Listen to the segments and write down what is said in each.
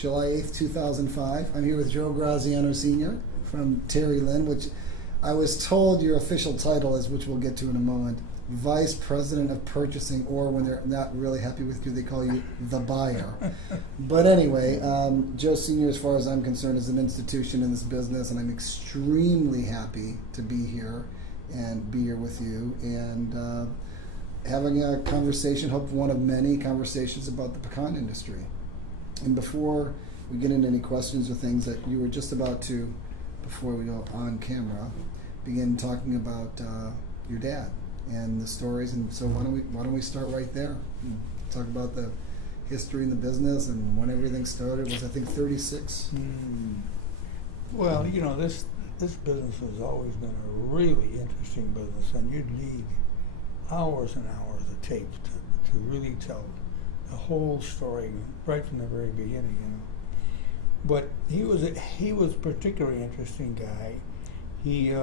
July 8th, 2005. I'm here with Joe Graziano Sr. from Terry Lynn, which I was told your official title is, which we'll get to in a moment, Vice President of Purchasing, or when they're not really happy with you, they call you the buyer. But anyway, Joe Sr., as far as I'm concerned, is an institution in this business, and I'm extremely happy to be here and be here with you and having a conversation, hope one of many conversations about the pecan industry. And before we get into any questions or things that you were just about to, before we go on camera, begin talking about your dad and the stories. And so why don't we start right there? Talk about the history in the business and when everything started. It was, I think, 36. Well, you know, this business has always been a really interesting business, and you'd need hours and hours of tape to really tell the whole story right from the very beginning, you know. But he was a particularly interesting guy. He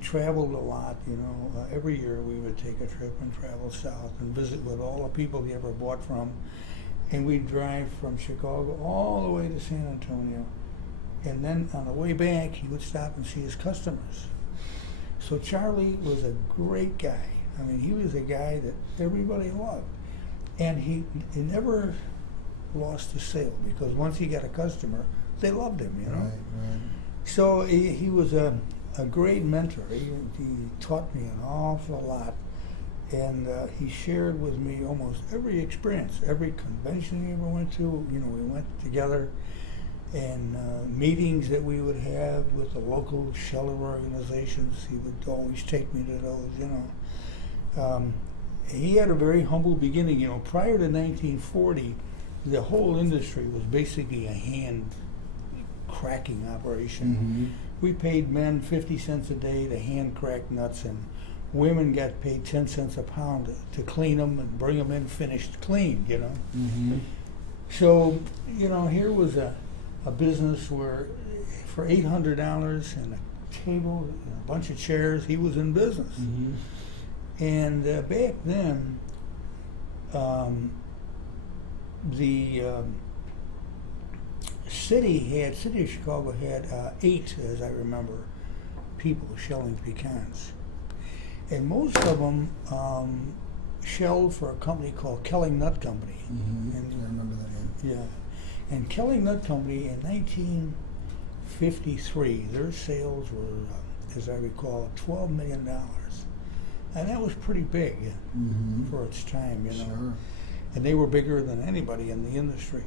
traveled a lot, you know. Every year we would take a trip and travel south and visit with all the people he ever bought from, and we'd drive from Chicago all the way to San Antonio. And then on the way back, he would stop and see his customers. So Charlie was a great guy. I mean, he was a guy that everybody loved. And he never lost a sale, because once he got a customer, they loved him, you know. Right. So he was a great mentor. He taught me an awful lot. And he shared with me almost every experience, every convention he ever went to. You know, we went together, and meetings that we would have with the local sheller organizations. He would always take me to those, you know. He had a very humble beginning. You know, prior to 1940, the whole industry was basically a hand cracking operation. Mm-hmm. We paid men 50 cents a day to hand crack nuts, and women got paid 10 cents a pound to clean them and bring them in finished clean, you know. Mm-hmm. So, you know, here was a business where for $800 and a table and a bunch of chairs, he was in business. Mm-hmm. And back then, the city of Chicago had 8, as I remember, people shelling pecans. And most of them shelled for a company called Kelly Nut Company. Mm-hmm. And, I remember that name. yeah. And Kelly Nut Company in 1953, their sales were, as I recall, $12 million. And that was pretty big for its time, you know. Sure. And they were bigger than anybody in the industry.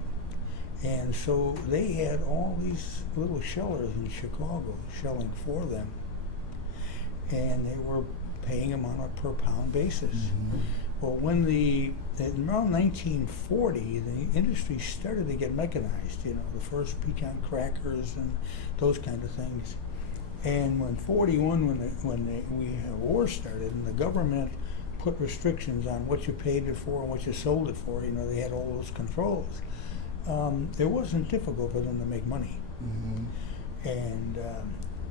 And so they had all these little shellers in Chicago shelling for them. And they were paying them on a per pound basis. Mm-hmm. Well, when around 1940, the industry started to get mechanized, you know, the first pecan crackers and those kind of things. And when 41, when the war started, and the government put restrictions on what you paid it for and what you sold it for, you know, they had all those controls. It wasn't difficult for them to make money. Mm-hmm. And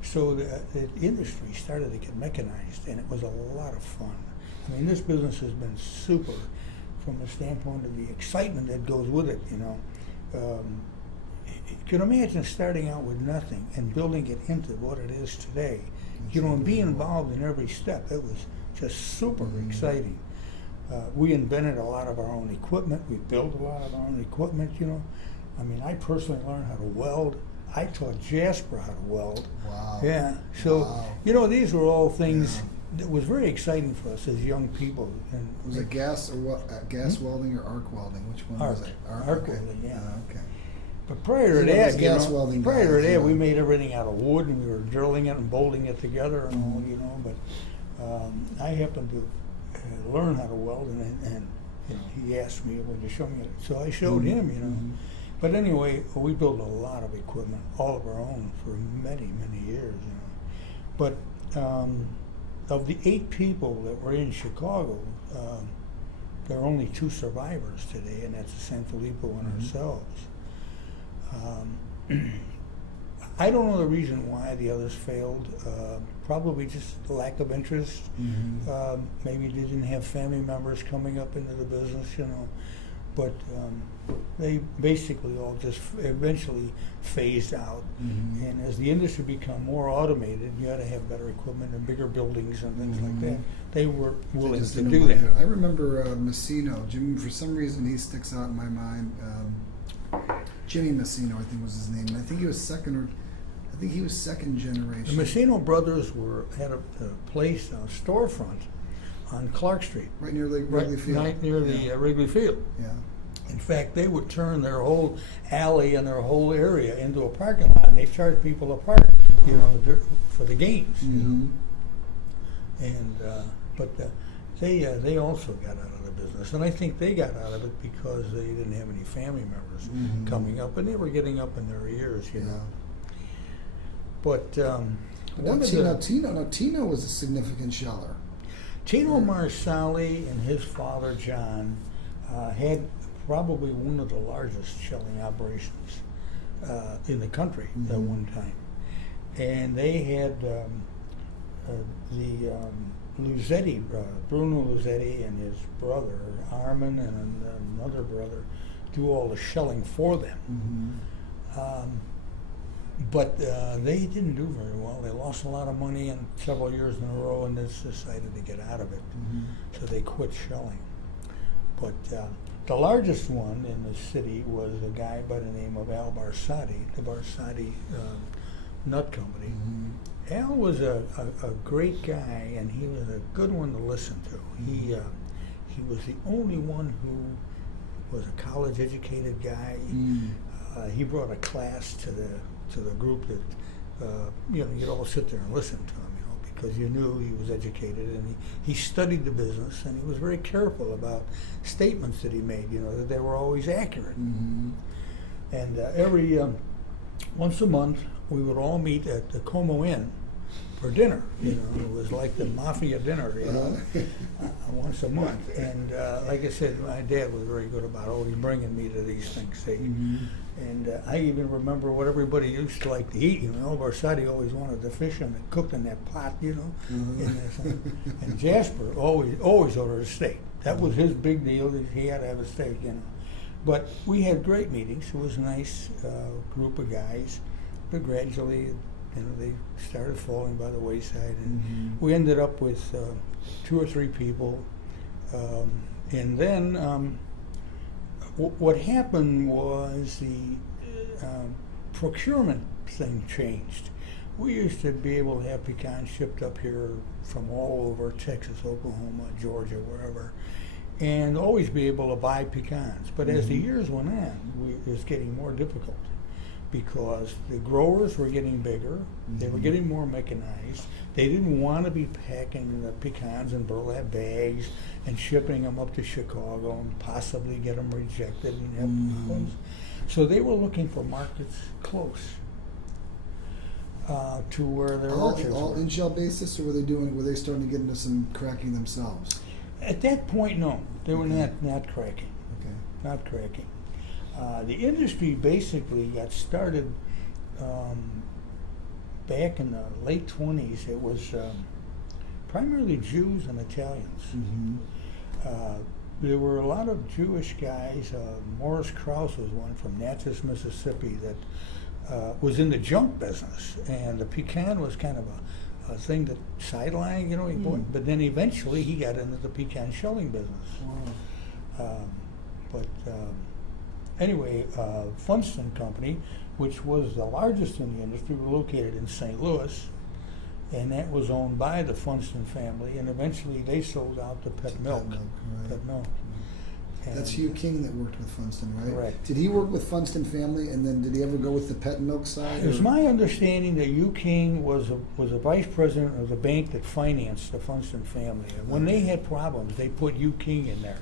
so the industry started to get mechanized, and it was a lot of fun. I mean, this business has been super from the standpoint of the excitement that goes with it, you know. You can imagine starting out with nothing and building it into what it is today. You know, and being involved in every step. It was just super exciting. We invented a lot of our own equipment. We built a lot of our own equipment, you know. I mean, I personally learned how to weld. I taught Jasper how to weld. Wow. Yeah. So, wow. You know, these were all things that was very exciting for us as young people. And was it gas or what? Gas welding or arc welding? Which one was it? Arc welding, yeah. Okay. But prior to that, we made everything out of wood, and we were drilling it and bolting it together and all, you know. But I happened to learn how to weld, and you know, he asked me, "Would you show me it?" So I showed him, you know. Mm-hmm. But anyway, we built a lot of equipment, all of our own, for many, many years, you know. But of the 8 people that were in Chicago, there are only 2 survivors today, and that's San Filippo and ourselves. I don't know the reason why the others failed. Probably just lack of interest. Maybe they didn't have family members coming up into the business, you know. but they basically all just eventually phased out. Mhm. And as the industry become more automated, you got to have better equipment and bigger buildings and things like that. They were They willing just to didn't do want to that. I remember Messino. Jimmy, for some reason, he sticks out in my mind. Jimmy Messino, I think was his name. And I think he was second The generation. Messino brothers had a place, a storefront on Clark Street, Right near Wrigley Field. right near the Wrigley Field. Yeah. In fact, they would turn their whole alley and their whole area into a parking lot, and they charged people a park, for the games. Mm-hmm. And they also got out of the business, and I think they got out of it because they didn't have any family members Mhm. coming up, and they were getting up in their years, Yeah. But Now, Tino was a significant sheller. Tino Marsali and his father John had probably one of the largest shelling operations in the country at Mhm. one time, and they had Luzetti, Bruno Luzetti, and his brother Armin and another brother do all the shelling for them. Mm-hmm. But they didn't do very well. They lost a lot of money in several years in a row, and they decided to get out of it. Mm-hmm. So they quit shelling. But the largest one in the city was a guy by the name of Al Barsati, the Barsati Nut Company. Mm-hmm. Al was a great guy, and he was a good one to listen to. He was the only one who was a college-educated guy. He brought a class to the group that you'd all sit there and listen to him, because you knew he was educated, and he studied the business, and he was very careful about statements that he made, that they were always accurate. Mm-hmm. And every once a month, we would all meet at the Como Inn for dinner. It was like the mafia dinner, once a month. And like I said, my dad was very good about always bringing me to these things. Mm-hmm. And I even remember what everybody used to like to eat. Barsati always wanted the fish and cooked in that pot, Mm-hmm. And Jasper always ordered a steak. That was his big deal. He had to have a steak, But we had great meetings. It was a nice group of guys. But gradually, they started falling by the wayside, and Mm-hmm. we ended up with 2 or 3 people. And then what happened was the procurement thing changed. We used to be able to have pecans shipped up here from all over Texas, Oklahoma, Georgia, wherever, and always be able to buy pecans. But as the Mhm. years went on, it was getting more difficult because the growers were getting bigger, they were Mhm. getting more mechanized. They didn't want to be packing the pecans in burlap bags and shipping them up to Chicago and possibly get them rejected and have problems. So they were looking for markets close to where their orchards All were. in-shell basis, or were they starting to get into some cracking themselves? At that point, no, they were Okay. not cracking. Okay. Not cracking. The industry basically got started back in the late 20s. It was primarily Jews and Italians. Mm-hmm. There were a lot of Jewish guys. Morris Krause was one from Natchez, Mississippi, that was in the junk business, and the pecan was kind of a thing that sidelined, he bought, but then eventually he got into the pecan shelling business. Wow. Anyway, Funston Company, which was the largest in the industry, were located in St. Louis, and that was owned by the Funston family, and eventually they sold out to Pet Milk. Right. Pet Milk. That's And- Hugh King that worked with Funston, right? Correct. Did he work with Funston family, and then did he ever go with the pet milk side? It was or- my understanding that Hugh King was a vice president of the bank that financed the Funston family. And when they had problems, they put Hugh King in there.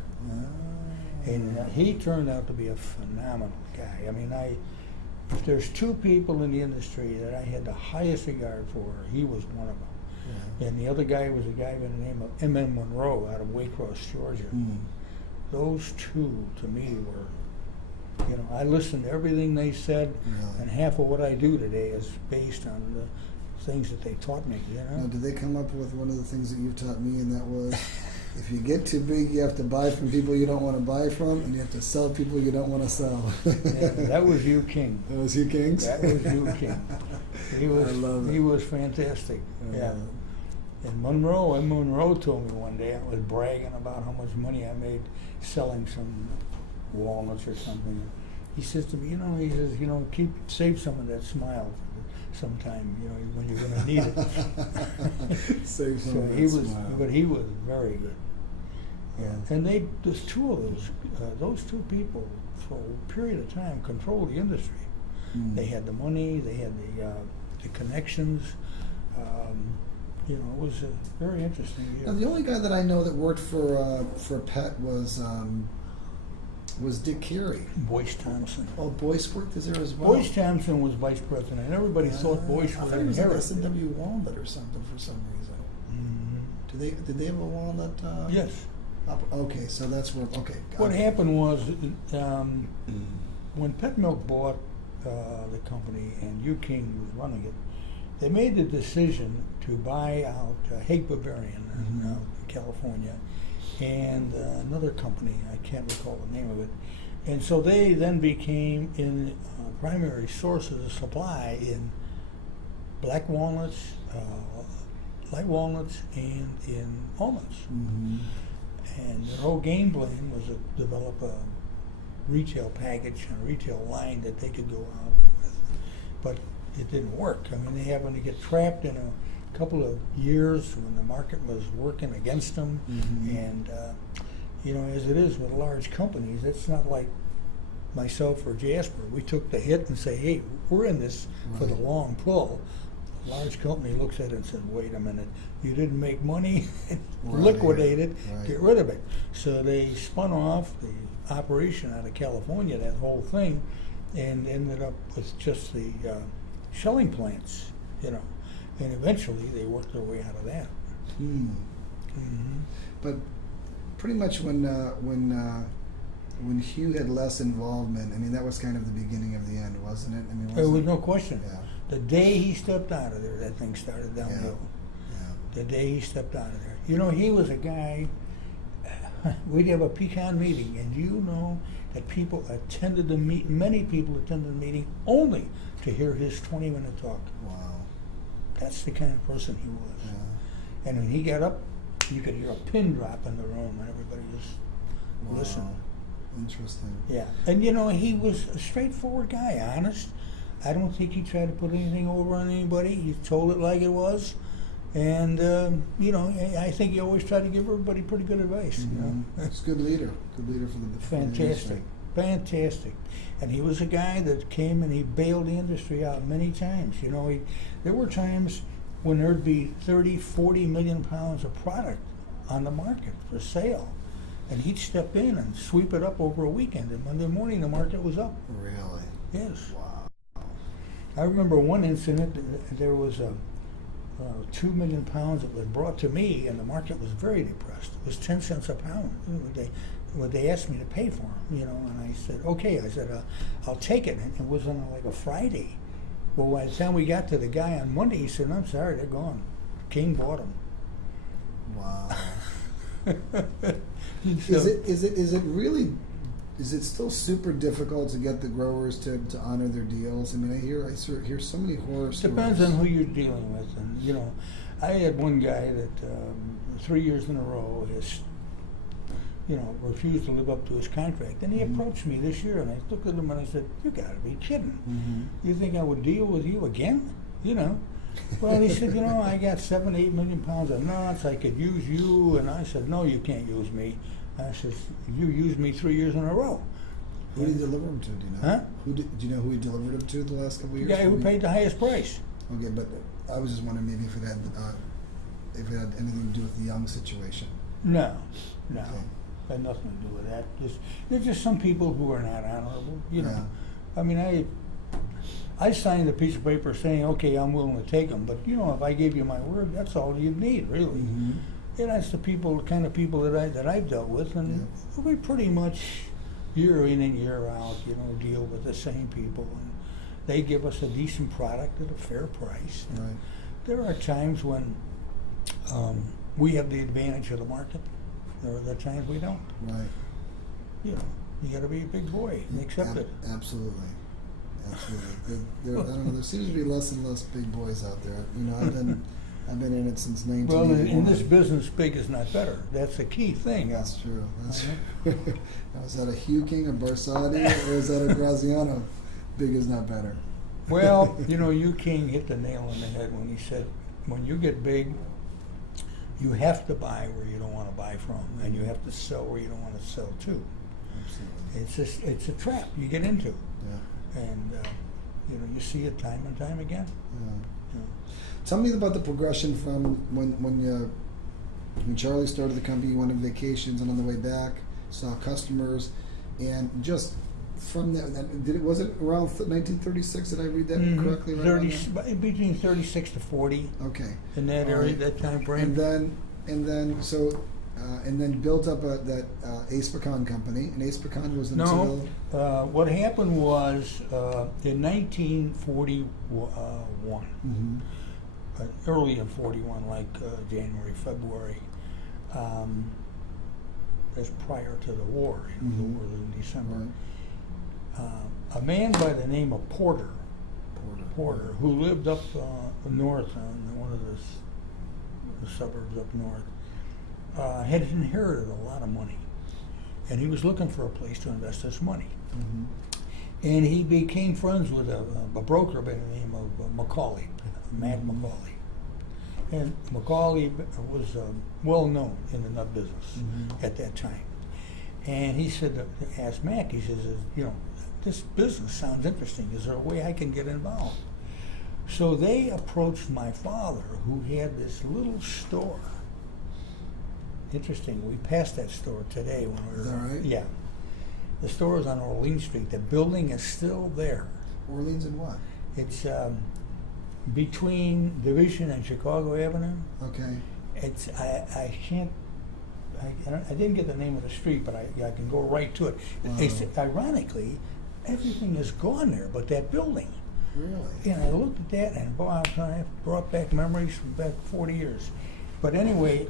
And he turned out to be a phenomenal guy. I mean, if there's 2 people in the industry that I had the highest regard for, he was one of them. Yeah. And the other guy was a guy by the name of M.M. Monroe out of Waycross, Georgia. Those 2, to me, were, I listened to everything they said, Yeah. and half of what I do today is based on the things that they taught me, Now, did they come up with one of the things that you taught me, and that was If you get too big, you have to buy from people you don't want to buy from, and you have to sell people you don't want to sell. Yeah, that was you, King. That was you, Kings? That was you, King. I love it. He was fantastic. I Yeah. love it. And Monroe told me one day, I was bragging about how much money I made selling some walnuts or something. He says to me, save some of that smile for sometime, when you're going to need it. Save some So of that he was, smile. but he was very good. Yeah. And there's two of those two people for a period of time controlled the industry. Mm. They had the money, they had the connections. It was a very interesting year. Now, the only guy that I know that worked for Pet was Dick Carey. Boyce Thompson. Oh, Boyce worked there as well. Boyce Thompson was vice president, and everybody thought Boyce I was thought he was at inherit. S&W Walnut or something for some reason. Mhm. Did they have a Walnut? Yes. Okay, so that's where. Okay. got What it. happened was when Pet Milk bought the company and Hugh King was running it, they made the decision to buy out Hague Bavarian in California and another company, I can't recall the name of it. And so they then became in primary sources of supply in black walnuts, light walnuts, and in almonds. Mm-hmm. And their whole game plan was to develop a retail package and a retail line that they could go out with. But it didn't work. I mean, they happened to get trapped in a couple of years when the market was working against them. Mm-hmm. And, as it is with large companies, it's not like myself or Jasper. We took the hit and say, hey, we're in this for the Right. long pull. A large company looks at it and said, wait a minute, you didn't make money, Right. liquidate it, Right. get rid of it. So they spun off the operation out of California, that whole thing, and ended up with just the shelling plants, and eventually they worked their way out of that. Hmm. Mm-hmm. But pretty much when Hugh had less involvement, I mean, that was kind of the beginning of the end, wasn't it? I mean, There was wasn't no it? question. Yeah. The day he stepped out of there, that thing started downhill. Yeah. The day he stepped out of there. He was a guy, we'd have a pecan meeting, and that people attended the meeting, many people attended the meeting only to hear his 20-minute talk. Wow. That's the kind of person he was. Yeah. And when he got up, you could hear a pin drop in the room, and everybody just Wow. listened. Interesting. Yeah. And he was a straightforward guy, honest. I don't think he tried to put anything over on anybody. He told it like it was. And, I think he always tried to give everybody pretty good advice. It's a good leader. Good leader for the Fantastic. Fantastic. And he was a guy that came and he bailed the industry out many times. There were times when there'd be 30, 40 million pounds of product on the market for sale. And he'd step in and sweep it up over a weekend. And Monday morning, the market was up. Really? Yes. Wow. I remember one incident, there was 2 million pounds that was brought to me, and the market was very depressed. It was 10 cents a pound. What they asked me to pay for them, and I said, okay. I said, I'll take it. And it was on like a Friday. Well, by the time we got to the guy on Monday, he said, I'm sorry, they're gone. King bought them. Wow. So, Is it still super difficult to get the growers to honor their deals? I mean, I hear so many horror stories. depends on who you're dealing with. And, I had one guy that 3 years in a row has, refused to live up to his contract. And he approached me this year, and I looked at him and I said, you got to be kidding. Mm-hmm. You think I would deal with you again? Well, he said, I got 7, 8 million pounds of nuts. I could use you. And I said, no, you can't use me. I said, you used me 3 years in a row. Who did he deliver them to? Do you know? Huh? Do you know who he delivered them to the last couple of The years? guy who paid the highest price. Okay, but I was just wondering maybe if it had anything to do with the Young situation. No. Okay. Had nothing to do with that. There's just some people who are not honorable. Yeah. I mean, I signed a piece of paper saying, okay, I'm willing to take them, but if I gave you my word, that's all you need, really. Mm-hmm. And that's the kind of people that I've dealt with, and we pretty much year in and year out, deal with the same people, and they give us a decent product at a fair price. Right. There are times when we have the advantage of the market, Yeah. There are the times we don't. Right. You know, you got to be a big boy and accept it. Absolutely. Absolutely. I don't know. There seems to be less and less big boys out there. You know, I've been in it since Well, 1981. in this business, big is not better. That's the key thing. That's true. That's Uh-huh. true. Now, is that a Hugh King, a Barsadi, or is that a Graziano? Big is not better. Well, you know, Hugh King hit the nail on the head when he said, when you get big, you have to buy where you don't want to buy from, and you have to sell where you don't want to sell to. Absolutely. It's a trap you get into, Yeah. and you know, you see it time and time again. Yeah. You know. Tell me about the progression from when Charlie started the company, you went on vacations, and on the way back saw customers, and just from that, was it around 1936? Did I read that correctly? Right around there? Between 36 to 40 Okay. in that All area, right. that time frame. And then built up that Ace Pecan company, and Ace Pecan was No, until what happened was in 1941, early in 41, like January, February. That's prior to the war. The war was in December. Right. A man by the name of Porter, who lived up north on one of the suburbs up north, had inherited a lot of money, and he was looking for a place to invest his money. And he became friends with a broker by the name of Macaulay, Mac Macaulay. And Macaulay was well known in the nut business at that time. And he said, asked Mac, he says, you know, this business sounds interesting. Is there a way I can get involved? So they approached my father, who had this little store. Interesting, we passed that store today when we were. Is that right? Yeah. The store is on Orleans Street. The building is still there. Orleans and what? It's between Division and Chicago Avenue. Okay. It's I didn't get the name of the street, but I can go right to it. Wow. It's, ironically, everything is gone there, but that building. Really? And I looked at that, and boy, I brought back memories from back 40 years. But anyway,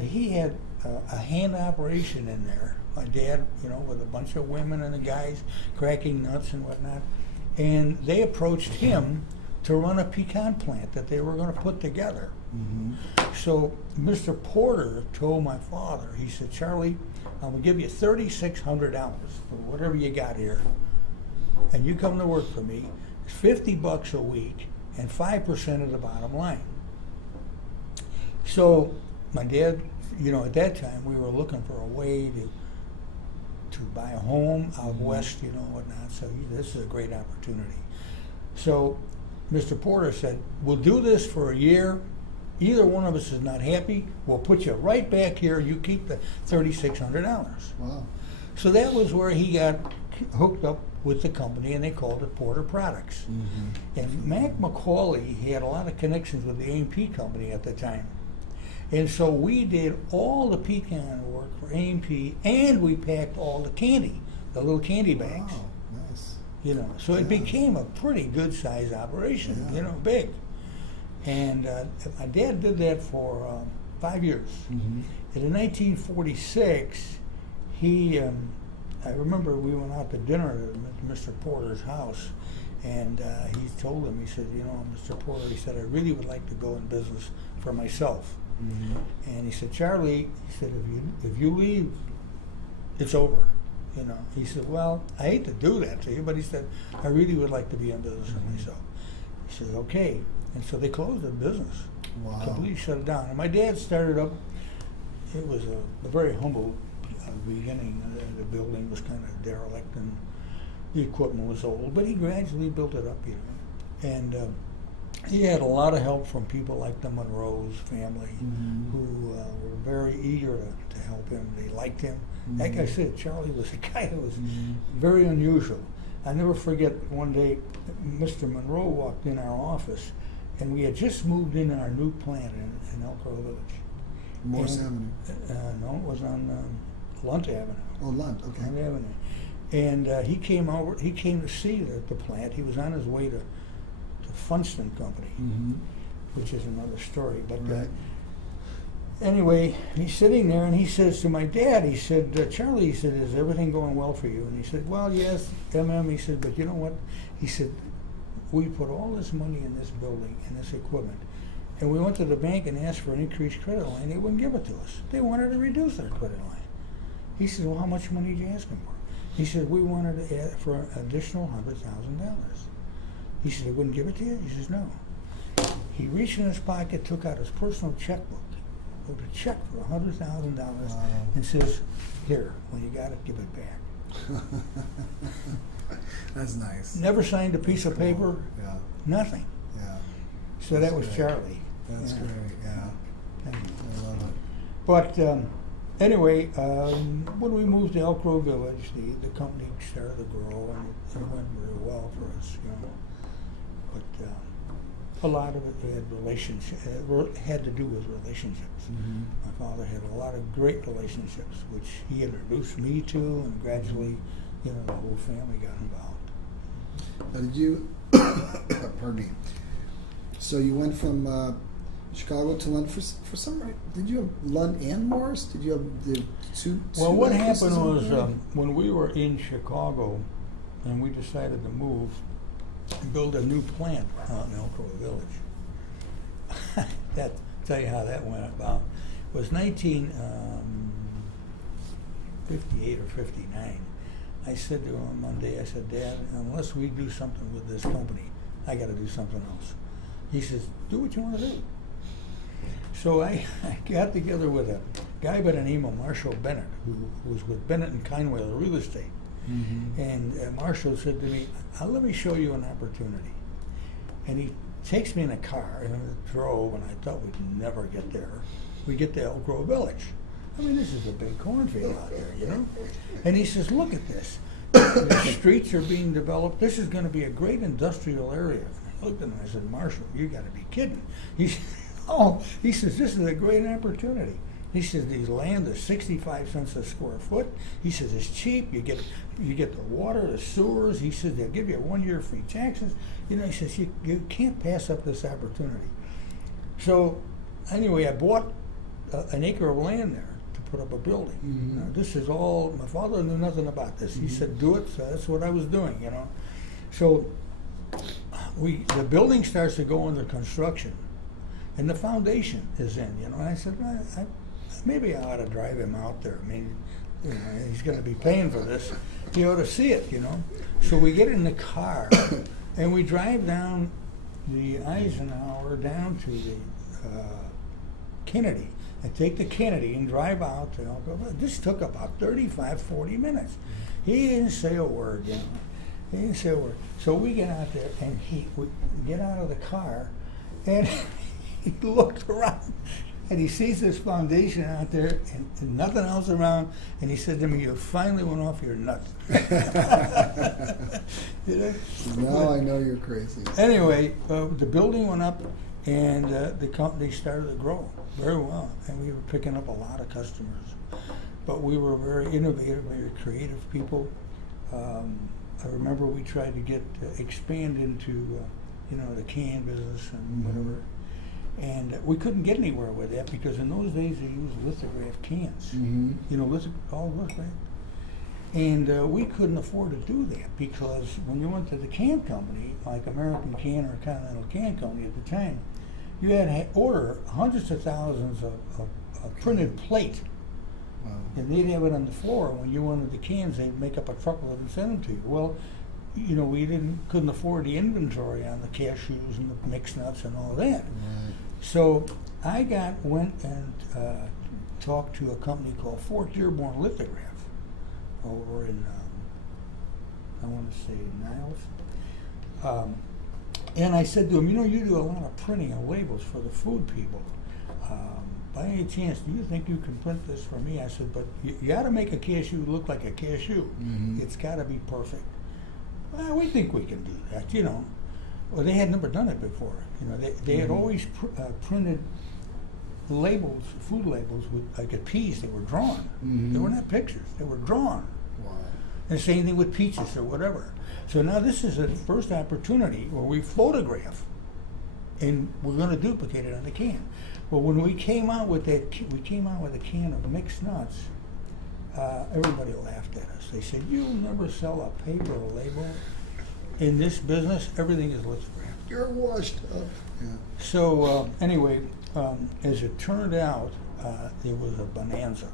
he had a hand operation in there. My dad, you know, with a bunch of women and the guys cracking nuts and whatnot, and they approached him to run a pecan plant that they were going to put together. So Mr. Porter told my father, he said, Charlie, I'm going to give you $3,600 for whatever you got here, and you come to work for me. It's $50 a week and 5% of the bottom line. So my dad, you know, at that time we were looking for a way to buy a home out west, you know, whatnot. So this is a great opportunity. So Mr. Porter said, we'll do this for a year. Either one of us is not happy, we'll put you right back here. You keep the $3,600. Wow. So that was where he got hooked up with the company, and they called it Porter Products. And Mac Macaulay, he had a lot of connections with the A&P company at the time. And so we did all the pecan work for A&P, and we packed all the candy, the little candy bags. Wow. Nice. You know, so it became a pretty good size operation, you know, big. And my dad did that for 5 years. And in 1946, I remember we went out to dinner at Mr. Porter's house, and he told him, he said, you know, Mr. Porter, he said, I really would like to go in business for myself. And he said, Charlie, he said, if you leave, it's over. You know, he said, well, I hate to do that to you, but he said, I really would like to be in business for myself. He said, okay. And so they closed the business. Wow. Completely shut it down. And my dad started up, it was a very humble beginning. The building was kind of derelict and the equipment was old, but he gradually built it up, you know. And he had a lot of help from people like the Monroe's family, who were very eager to help him. They liked him. Like I said, Charlie was a guy who was very unusual. I never forget one day, Mr. Monroe walked in our office, and we had just moved in our new plant in Elk Grove Village. Morse Avenue. No, it was on Lunt Avenue. Oh, Lunt. Okay. Lunt Avenue. And he came over. He came to see the plant. He was on his way to Funston Company, which is another story. But Right. anyway, he's sitting there and he says to my dad, he said, Charlie, he said, is everything going well for you? And he said, well, yes, he said, but you know what? He said, we put all this money in this building and this equipment, and we went to the bank and asked for an increased credit line. They wouldn't give it to us. They wanted to reduce their credit line. He said, well, how much money did you ask him for? He said, we wanted to add for an additional $100,000. He said, they wouldn't give it to you? He says, no. He reached in his pocket, took out his personal checkbook, wrote a check for $100,000, Wow. and says, here, when you got it, give it back. That's nice. Never signed a piece of paper, Yeah, nothing. yeah. So That's that was great. Charlie. That's Yeah. great, yeah. Thank you. I love it. But anyway, when we moved to Elk Grove Village, the company started to grow, and it went very well for us, you know. But a lot of it had to do with relationships. Mhm. My father had a lot of great relationships, which he introduced me to, and gradually, you know, the whole family got involved. Now, did you, pardon me, so you went from Chicago to Lund for some reason. Did you have Lund and Morris? Did you have the two? Well, what addresses happened on was there? when we were in Chicago and we decided to move and build a new plant out in Elk Grove Village. That tell you how that went about. It was 1958 or 59. I said to him one day, I said, Dad, unless we do something with this company, I got to do something else. He says, do what you want to do. So I got together with a guy by the name of Marshall Bennett, who was with Bennett and Kindweiler Real Estate. Mhm. And Marshall said to me, let me show you an opportunity. And he takes me in a car, and I drove, and I thought we'd never get there. We get to Elk Grove Village. I mean, this is a big cornfield out there, you know? And he says, look at this. The streets are being developed. This is going to be a great industrial area. I looked at him, I said, Marshall, you got to be kidding. He said, he says, this is a great opportunity. He says, the land is 65 cents a square foot. He says, it's cheap. You get the water, the sewers. He says, they'll give you 1 year free taxes. You know, he says, you can't pass up this opportunity. So anyway, I bought an acre of land there to put up a building. Mhm. Now, this is all, my father knew nothing about this. He said, do it. So that's what I was doing, you know. So the building starts to go under construction, and the foundation is in, you know. And I said, well, maybe I ought to drive him out there. I mean, you know, he's going to be paying for this. He ought to see it, you know. So we get in the car, and we drive down the Eisenhower down to the Kennedy, and take the Kennedy and drive out to Elk Grove. This took about 35, 40 minutes. He didn't say a word, you know. He didn't say a word. So we get out there, and we get out of the car, and he looked around, and he sees this foundation out there, and nothing else around, and he said to me, you finally went off your nut. You know? Now I know you're crazy. Anyway, the building went up, and the company started to grow very well, and we were picking up a lot of customers. But we were very innovative, very creative people. I remember we tried to expand into, the can business and whatever. And we couldn't get anywhere with that because in those days they used lithograph cans. Mm-hmm. You know, all lithograph. And we couldn't afford to do that because when you went to the can company, like American Can or Continental Can Company at the time, you had to order hundreds of thousands of printed plate. Wow. And they'd have it on the floor. When you wanted the cans, they'd make up a truckload and send them to you. Well, we couldn't afford the inventory on the cashews and the mixed nuts and all that. Right. So I went and talked to a company called Fort Dearborn Lithograph over in, I want to say Niles. And I said to him, you do a lot of printing of labels for the food people. By any chance, do you think you can print this for me? I said, but you got to make a cashew look like a cashew. Mm-hmm. It's got to be perfect. Well, we think we can do that, Well, they had never done it before. They had always printed labels, food labels, with like a peas. They were drawn. Mm-hmm. They were not pictures. They were drawn. Wow. And same thing with peaches or whatever. So now this is the first opportunity where we photograph and we're going to duplicate it on the can. Well, when we came out with a can of mixed nuts. Everybody laughed at us. They said, "You'll never sell a paper label in this business. Everything is lithographed." You're washed up. Yeah. So anyway, as it turned out, it was a bonanza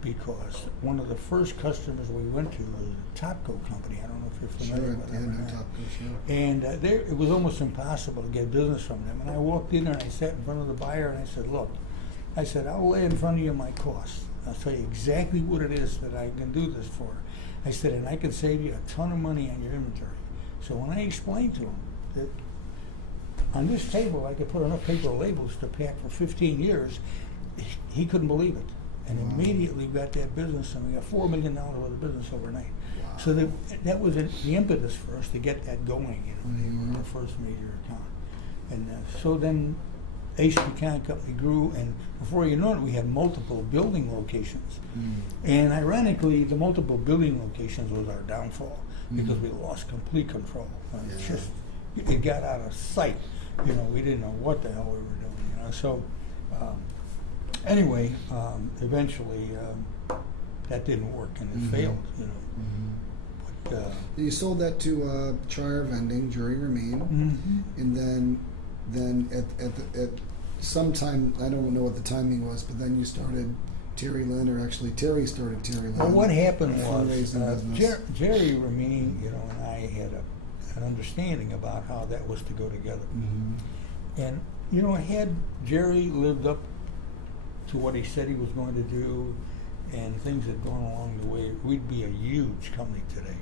because one of the first customers we went to was a Topco company. I don't know if you're familiar with them. or not. Topco, sure. And it was almost impossible to get business from them. And I walked in there and I sat in front of the buyer and I said, "Look," I said, "I'll lay in front of you my costs. I'll tell you exactly what it is that I can do this for." I said, "And I can save you a ton of money on your inventory." So when I explained to him that on this table I could put enough paper labels to pack for 15 years, he couldn't believe it. And Wow. immediately got that business, and we got $4 million worth of business overnight. Wow. So that was the impetus for us to get that going, They were our first major account. And so then Ace Pecan Company grew, and before you know it, we had multiple building locations. And ironically, the multiple building locations was our downfall because we lost complete control. It's Yeah. just, it got out of sight. We didn't know what the hell we were doing. So anyway, eventually that didn't work and it failed. But, You sold that to Trier Vending, Jury Remain, and then at sometime, I don't know what the timing was, but then you started Terry Lynn, or actually Terry started Terry Lynn. Well, what happened a was fundraising business. Jerry Ramin, and I had an understanding about how that was to go together. And had Jerry lived up to what he said he was going to do, and things had gone along the way, we'd be a huge company today.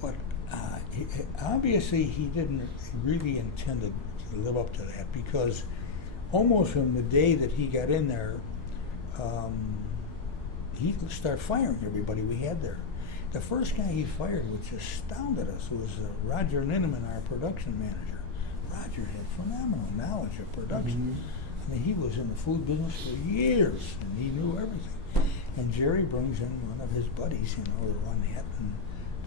But obviously he didn't really intend to live up to that, because almost from the day that he got in there, he started firing everybody we had there. The first guy he fired, which astounded us, was Roger Ninneman, our production manager. Roger had phenomenal knowledge of production. I mean, he was in the food business for years, and he knew everything. And Jerry brings in one of his buddies, to run that, and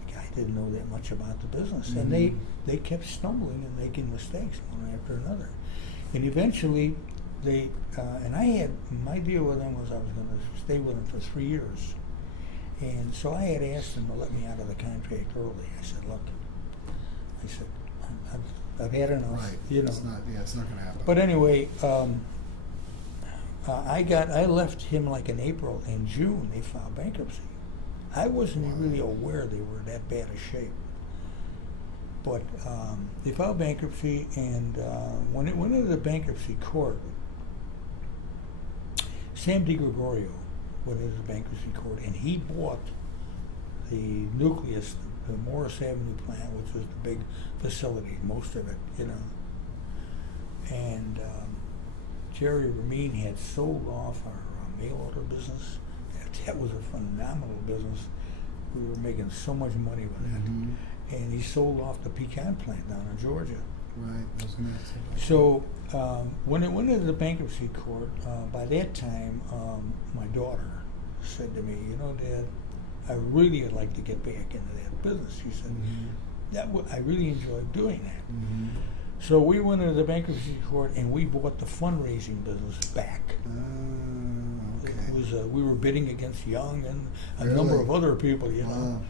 the guy didn't know that much about the business. And they kept stumbling and making mistakes one after another. And eventually, and I had, my deal with them was I was going to stay with them for 3 years. And so I had asked them to let me out of the contract early. I said, "Look," I said, I've had enough. Right. It's not going to happen. But anyway, I left him like in April. In June, they filed bankruptcy. I wasn't really aware they were that bad a shape. But they filed bankruptcy, and when it went into the bankruptcy court, Sam DiGregorio went into the bankruptcy court, and he bought the nucleus, the Morris Avenue plant, which was the big facility, most of it, And Jerry Ramin had sold off our mail order business. That was a phenomenal business. We were making so much money with that. And he sold off the pecan plant down in Georgia. Right. I was going to say that. So when it went into the bankruptcy court, by that time, my daughter said to me, "Dad, I really would like to get back into that business." She said, I really enjoyed doing that. So we went into the bankruptcy court and we bought the fundraising business back. Okay. It was we were bidding against Young and a Really? number of other people, Wow.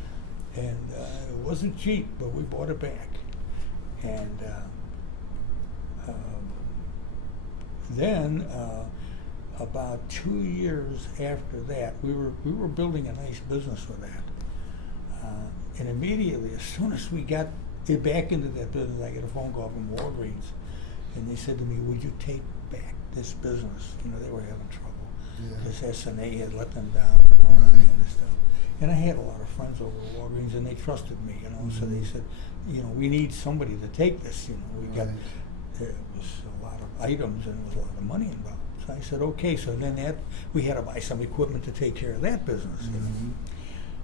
and it wasn't cheap, but we bought it back. And then about 2 years after that, we were building a nice business with that. And immediately, as soon as we got it back into that business, I get a phone call from Walgreens, and they said to me, "Would you take back this business?" They were having trouble because S&A had let them down and all that kind of stuff. And I had a lot of friends over at Walgreens, and they trusted me, So they said, "We need somebody to take this." We got there was a lot of items and there was a lot of money involved. So I said, "Okay." So then we had to buy some equipment to take care of that business.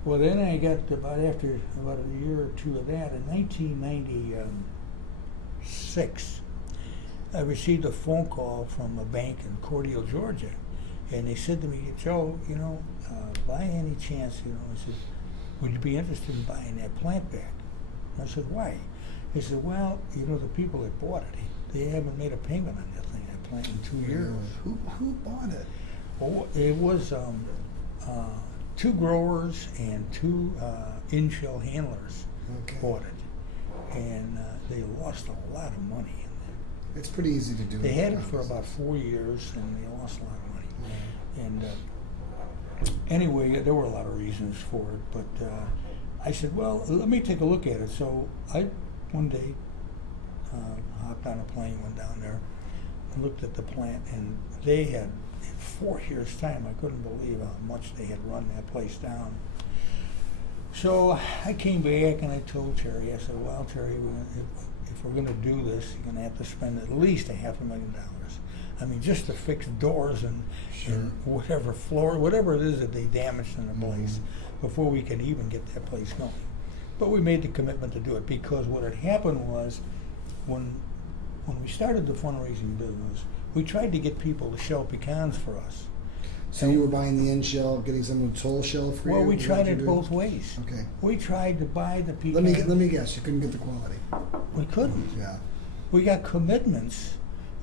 Well, then I got after about a year or two of that, in 1996, I received a phone call from a bank in Cordele, Georgia, and they said to me, "Joe, by any chance, I said, would you be interested in buying that plant back?" I said, "Why?" He said, well, you know, the people that bought it, they haven't made a payment on that thing, that plant, in 2 years. Who bought it? Well, it was 2 growers and 2 in-shell handlers Okay. bought it, and they lost a lot of money in that. It's pretty easy to do. They in had it Congress. for about 4 years, and they lost a lot of money. Yeah. And anyway, there were a lot of reasons for it, but I said, well, let me take a look at it. So I, one day, hopped on a plane, went down there, and looked at the plant, and they had, in 4 years' time, I couldn't believe how much they had run that place down. So I came back and I told Terry, I said, well, Terry, if we're going to do this, you're going to have to spend at least $500,000. I mean, just to fix doors and whatever floor, whatever it is that they damaged in the place before we can even get that place going. But we made the commitment to do it because what had happened was when we started the fundraising business, we tried to get people to shell pecans for us. So you were buying the end shell, getting someone to toll shell for you? Well, we Is that tried what it you're both doing? ways. Okay. We tried to buy the pecan. Let me guess. You couldn't get the quality. We couldn't. Yeah. We got commitments,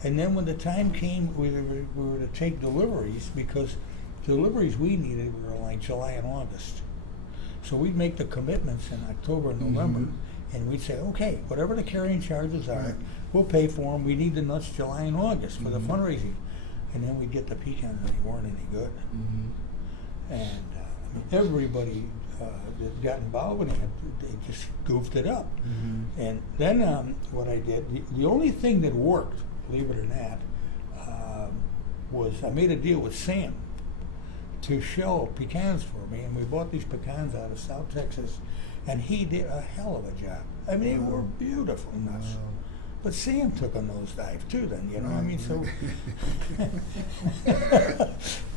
and then when the time came, we were to take deliveries because deliveries we needed were like July and August. So we'd make the commitments in October and November, and we'd say, okay, whatever the carrying charges are, Right. we'll pay for them. We need the nuts July and August for the fundraising. And then we'd get the pecans, and they weren't any good. And everybody that got involved in it, they just goofed it up. And then what I did, the only thing that worked, believe it or not, was I made a deal with Sam to shell pecans for me, and we bought these pecans out of South Texas, and he did a hell of a job. I mean, they were beautiful nuts. Wow. But Sam took a nosedive too then, you know, I mean, so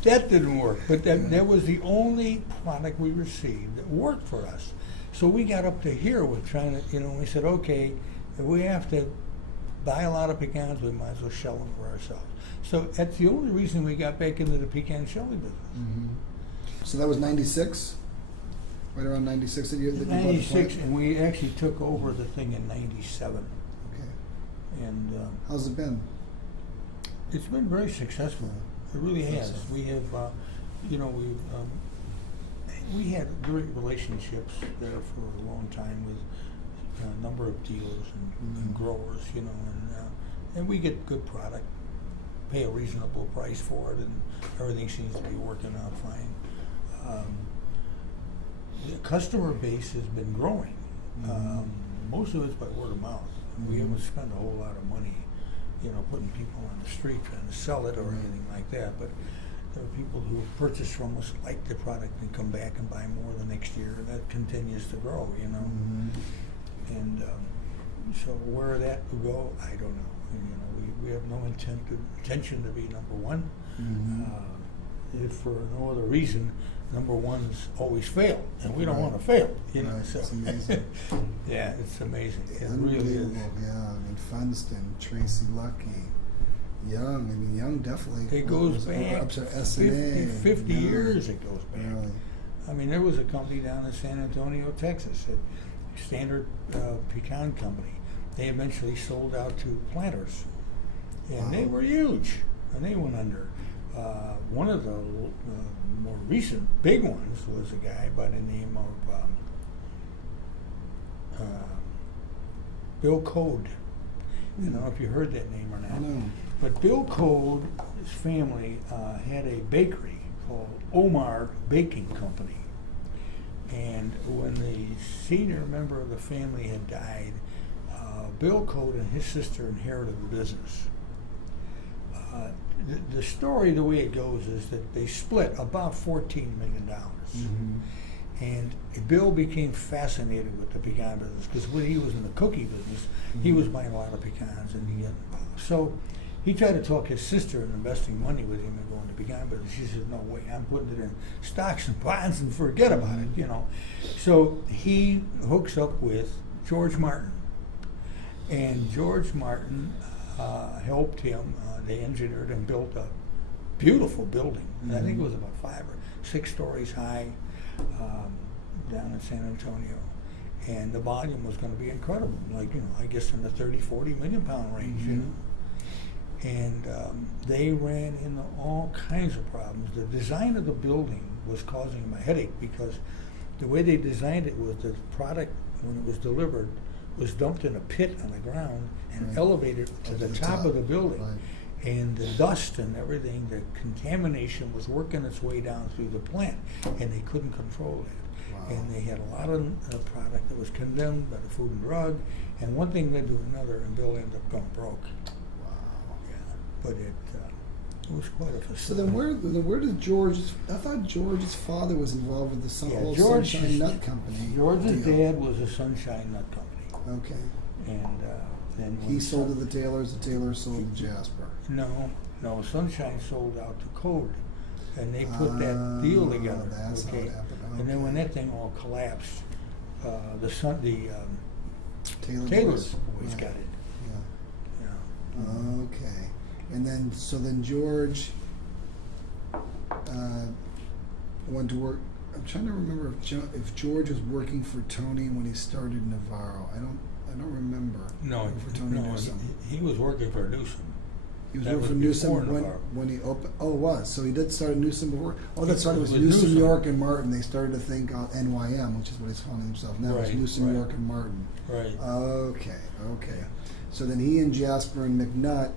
that didn't work. But that was the only product we received that worked for us. So we got up to here with trying to, you know, we said, okay, if we have to buy a lot of pecans, we might as well shell them for ourselves. So that's the only reason we got back into the pecan shelling business. So that was 96? Right around 96 that you bought the plant? 96, and we actually took over the thing in 97. Okay. And How's it been? it's been very successful. It really has. So. We have, you know, we had great relationships there for a long time with a number of dealers and growers, you know, and we get good product, pay a reasonable price for it, and everything seems to be working out fine. The customer base has been growing. Most of it's by word of mouth. We haven't spent a whole lot of money, you know, putting people on the street trying to sell it or anything like that. But there are people who have purchased from us, like the product, and come back and buy more the next year. That continues to grow, you know. And so where that will go, I don't know. And, you know, we have no intention to be number one. If for no other reason, number ones always fail, and we don't want to fail, you know. Right, So it's amazing. yeah, it's amazing. It really is. Unbelievable, yeah. I mean, Funston, Tracy Lucky, Young. I mean, Young definitely. It goes was back up to S&A. 50 yeah. years. It goes back. Really. I mean, there was a company down in San Antonio, Texas, a Standard Pecan Company. They eventually sold out to Planters, and they were huge, and they went under. One of the more recent big ones was a guy by the name of Bill Code. I don't know if you heard that name or not. No. But Bill Code's family had a bakery called Omar Baking Company. And when the senior member of the family had died, Bill Code and his sister inherited the business. The story, the way it goes, is that they split about $14 million. And Bill became fascinated with the pecan business because when he was in the cookie business, he was buying a lot of pecans. So he tried to talk his sister into investing money with him and going to pecan business. She said, no way, I'm putting it in stocks and bonds and forget about it, you know. So he hooks up with George Martin. And George Martin helped him. They engineered and built a beautiful building. I think it was about 5 or 6 stories high down in San Antonio. and the volume was going to be incredible, like, I guess in the 30, 40 million pound range, And they ran into all kinds of problems. The design of the building was causing them a headache because the way they designed it was the product, when it was delivered, was dumped in a pit on the ground and elevated to the top of the building. Right. And the dust and everything, the contamination was working its way down through the plant, and they couldn't control it. Wow. And they had a lot of product that was condemned by the Food and Drug, and one thing led to another, and Bill ended up going broke. Wow. Yeah, but it was quite a facility. So then where did George? I thought George's father was involved with the whole Sunshine Nut Company. George's deal. dad was a Sunshine Nut Company, Okay. and then He sold to the Taylors. The Taylors sold to Jasper. No, Sunshine sold out to Code, and they put that deal together. That's how it happened. And then when that thing all collapsed, the Taylor Taylor's Boys. boys Right. got it. Yeah. Yeah. Okay. And then George went to work. I'm trying to remember if George was working for Tony when he started Navarro. I don't remember. No, For Tony Newsom. he was working for Newsom. He was That working for was Newsom before Navarro. when he opened. Oh, it was. So he did start at Newsom before. Oh, that's right. It was With Newsom, Newsom. York, and Martin. They started to think NYM, which is what he's calling himself now. It's Right, Newsom, right. York, and Martin. Right. Okay. So then he and Jasper and McNutt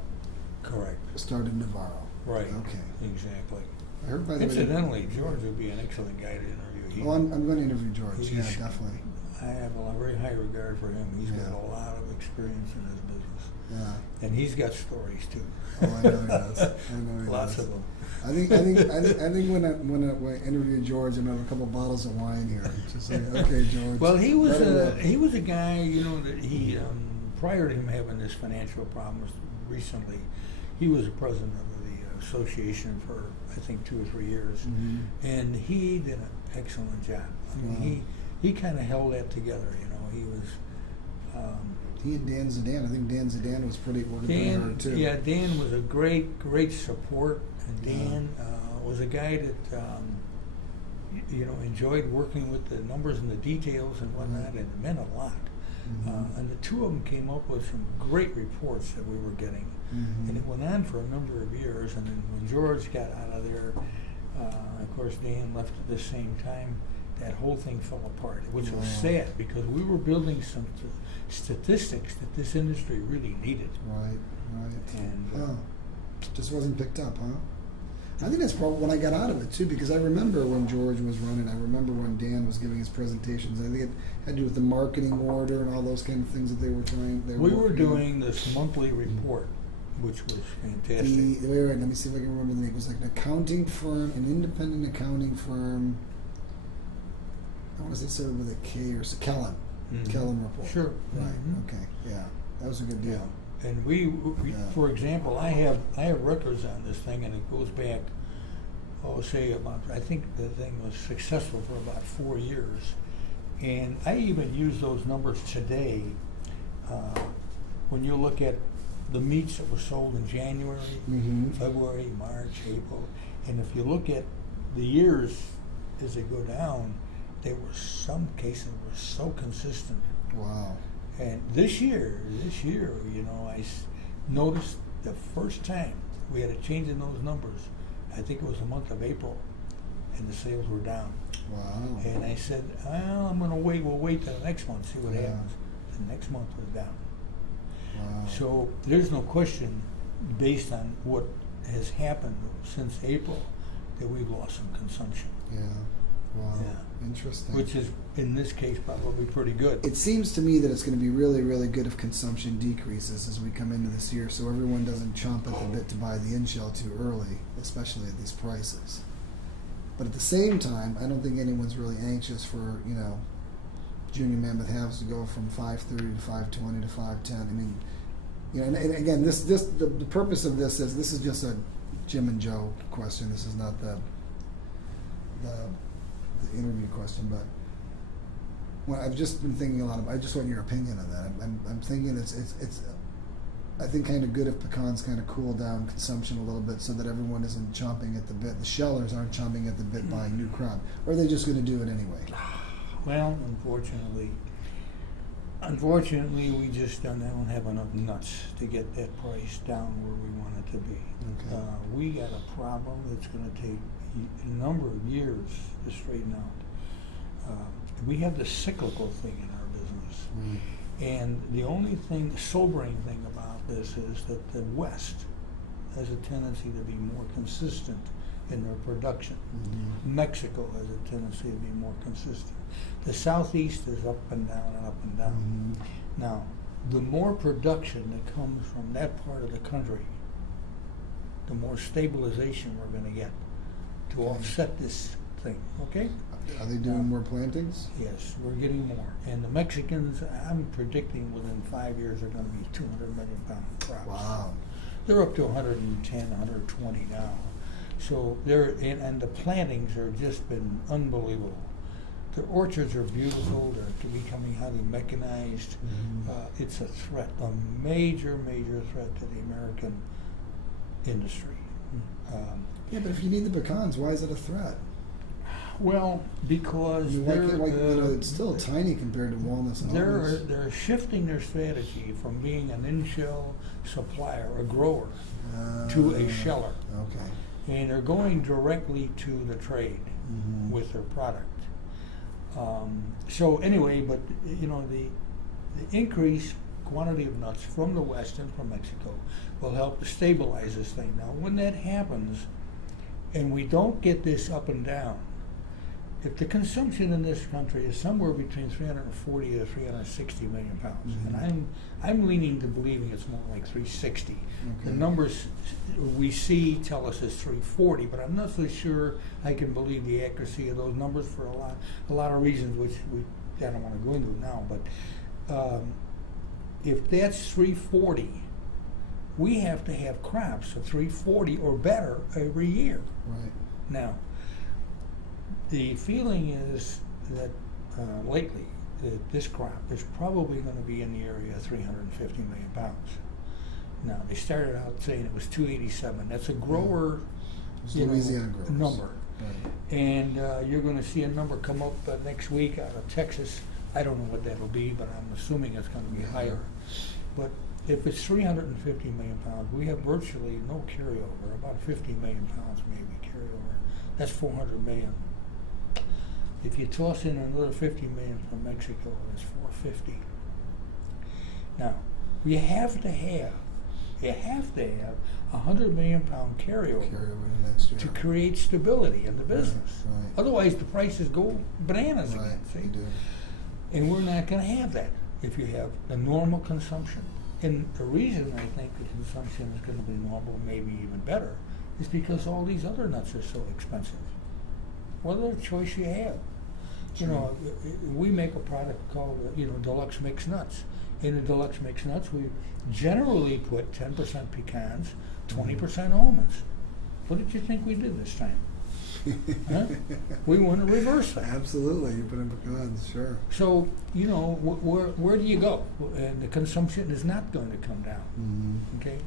Correct. started Navarro. Right. Okay. Exactly. I heard, by the way. Incidentally, George would be an excellent guy to interview. Oh, I'm going to interview George. Yeah, He's- definitely. I have a very high regard for him. He's got Yeah. a lot of experience in his business, Yeah. and he's got stories too. Oh, I know he does. I know he Lots does. of them. I think when I interview George, I'm gonna have a couple bottles of wine here. Just like, okay, George. Well, he was let it a guy, that he prior to him having this financial problems recently, he was the president of the association for I think 2 or 3 years, Mhm. and he did an excellent job. I mean, Wow. he kind of held that together. He was. He and Dan Zidane. I think Dan Zidane was working pretty hard too. Dan was a great support, and Dan was a guy that enjoyed working with the numbers and the details and whatnot, and it meant a lot. Mhm. And the two of them came up with some great reports that we were getting, Mhm. and it went on for a number of years. And then when George got out of there, of course Dan left at the same time. That whole thing fell apart, which was Wow. sad because we were building some statistics that this industry really needed. Right. And Huh. Just wasn't picked up, huh? I think that's probably when I got out of it too, because I remember when George was running. I remember when Dan was giving his presentations. I think it had to do with the marketing order and all those kind of things that they were trying. we were working on. doing this monthly report, which was fantastic. Wait, let me see if I can remember the name. It was like an accounting firm, an independent accounting firm. I want to say it started with a K or so. Kellen. Mhm. Kellen report. Sure. Right. Mhm. Okay. Yeah. That was a good deal. And we Yeah. for example, I have records on this thing, and it goes back, say about, I think the thing was successful for about 4 years, and I even use those numbers today. When you look at the meats that were sold in January, Mm-hmm. February, March, April, and if you look at the years as they go down, some cases were so consistent. Wow. And this year, I noticed the first time we had a change in those numbers. I think it was the month of April, and the sales were down. Wow. And I said, well, I'm going to wait. We'll wait till the next month, see what Yeah. happens. The next month was down. Wow. So there's no question, based on what has happened since April, that we've lost some consumption. Yeah. Wow. Yeah. Interesting. Which is, in this case, probably pretty good. It seems to me that it's going to be really, really good if consumption decreases as we come into this year, so everyone doesn't chomp at the bit to buy the in-shell too early, especially at these prices. But at the same time, I don't think anyone's really anxious for, Junior Mammoth halves to go from 530 to 520 to 510. I mean, and again, the purpose of this is just a Jim and Joe question. This is not the interview question, but I've just been thinking a lot about. I just want your opinion on that. I'm thinking it's I think kind of good if pecans kind of cool down consumption a little bit so that everyone isn't chomping at the bit. The shellers aren't chomping at the bit buying new crop, or are they just going to do it anyway? Well, unfortunately, Unfortunately, we just don't have enough nuts to get that price down where we want it to be. Okay. We got a problem that's going to take a number of years to straighten out. We have the cyclical thing in our business. Right. And the only thing, sobering thing about this is that the West has a tendency to be more consistent in their production. Mm-hmm. Mexico has a tendency to be more consistent. The Southeast is up and down and up and down. Mm-hmm. Now, the more production that comes from that part of the country, the more stabilization we're going to get to Okay. offset this thing, okay? Are they doing more plantings? Yes, we're getting more. And the Mexicans, I'm predicting within 5 years are going to be 200 million pound crops. Wow. They're up to 110, 120 now. So and the plantings have just been unbelievable. The orchards are beautiful. They're becoming highly mechanized. Mm-hmm. It's a threat, a major, major threat to the American industry. Yeah, but if you need the pecans, why is it a threat? Well, I because mean, it's still tiny compared to walnuts and almonds. they're shifting their strategy from being an in-shell supplier, a grower, to a sheller. Okay. And they're going directly to the trade Mm-hmm. with their product. So anyway, but you know, the increased quantity of nuts from the West and from Mexico will help to stabilize this thing. Now, when that happens, and we don't get this up and down, if the consumption in this country is somewhere between 340 to 360 million pounds, Mhm. and I'm leaning to believing it's more like 360. The Okay. numbers we see tell us it's 340, but I'm not so sure I can believe the accuracy of those numbers for a lot of reasons, which I don't want to go into now. But if that's 340, we have to have crops of 340 or better every year. Right. Now, the feeling is that lately that this crop is probably going to be in the area of 350 million pounds. Now, they started out saying it was 287. That's a grower It's you know, Louisiana growers. number. Right. And you're going to see a number come up next week out of Texas. I don't know what that'll be, but I'm assuming it's going to be Yeah. higher. But if it's 350 million pounds, we have virtually no carryover, about 50 million pounds maybe carryover. That's 400 million. If you toss in another 50 million from Mexico, that's 450. Now, you have to have 100 million pound carryover Carry over to next year. to create stability in the business. Right. Otherwise, the prices go bananas Right. again. You See, do. and we're not going to have that if you have the normal consumption. And the reason I think the consumption is going to be normal, maybe even better, is because all these other nuts are so expensive. What other choice you have? You know, we make a product called deluxe mixed nuts. In the deluxe mixed nuts, we generally put 10% pecans, 20% almonds. What did you think we did this time? Huh? We want to reverse that. Absolutely. You put in pecans, sure. So, where do you go? And the consumption is not going to come down, Mm-hmm. okay?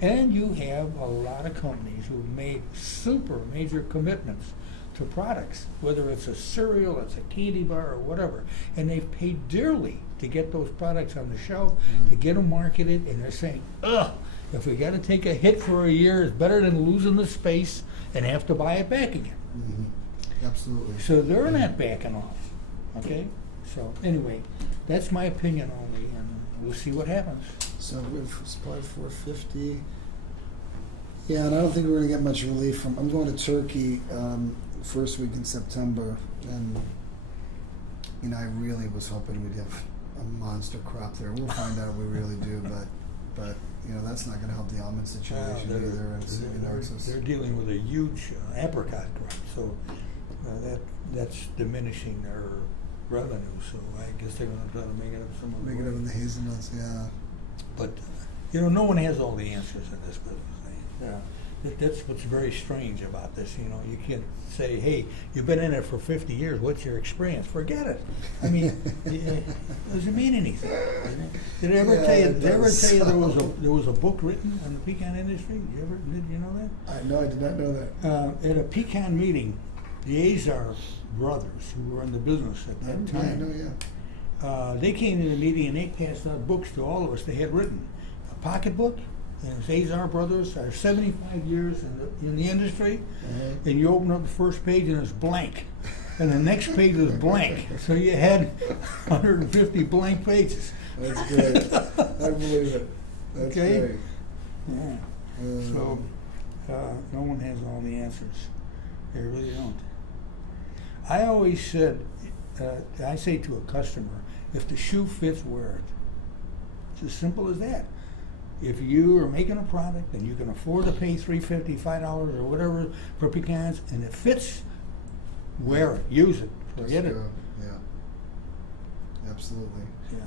And you have a lot of companies who have made super major commitments to products, whether it's a cereal, it's a candy bar, or whatever, and they've paid dearly to get those products on the shelf, to get them marketed, and they're saying, ugh, if we got to take a hit for a year, it's better than losing the space and have to buy it back again. Mm-hmm. Absolutely. So they're not backing off, okay? So anyway, that's my opinion only, and we'll see what happens. So we've supplied 450. Yeah, and I don't think we're going to get much relief from. I'm going to Turkey first week in September, and I really was hoping we'd have a monster crop there. We'll find out if we really do, but that's not going to help the almond situation either. They're dealing with a huge apricot crop, so that's diminishing their revenue. So I guess they're going to try to make it up some other Make it way. up in the hazelnuts, yeah. But no one has all the answers in this business. Yeah, that's what's very strange about this. You can't say, "Hey, you've been in it for 50 years. What's your experience?" Forget it. I mean, it doesn't mean anything. Did I ever tell you? Did I ever tell you there was a book written on the pecan industry? Did you know that? No, I did not know that. At a pecan meeting, the Azar brothers, who were in the business at that time, they came to the meeting and they passed out books to all of us. They had written a pocketbook, and it's Azar Brothers are 75 years in the industry, and you open up the first page and it's blank, and the next page is blank. So you had 150 blank pages. That's great. I believe it. That's Okay. great. Yeah. So no one has all the answers. They really don't. I always said, I say to a customer, if the shoe fits, wear it. It's as simple as that. If you are making a product and you can afford to pay $3.50, $5 or whatever for pecans, and it fits, wear it, use it, forget it. True. Yeah. Absolutely. Yeah.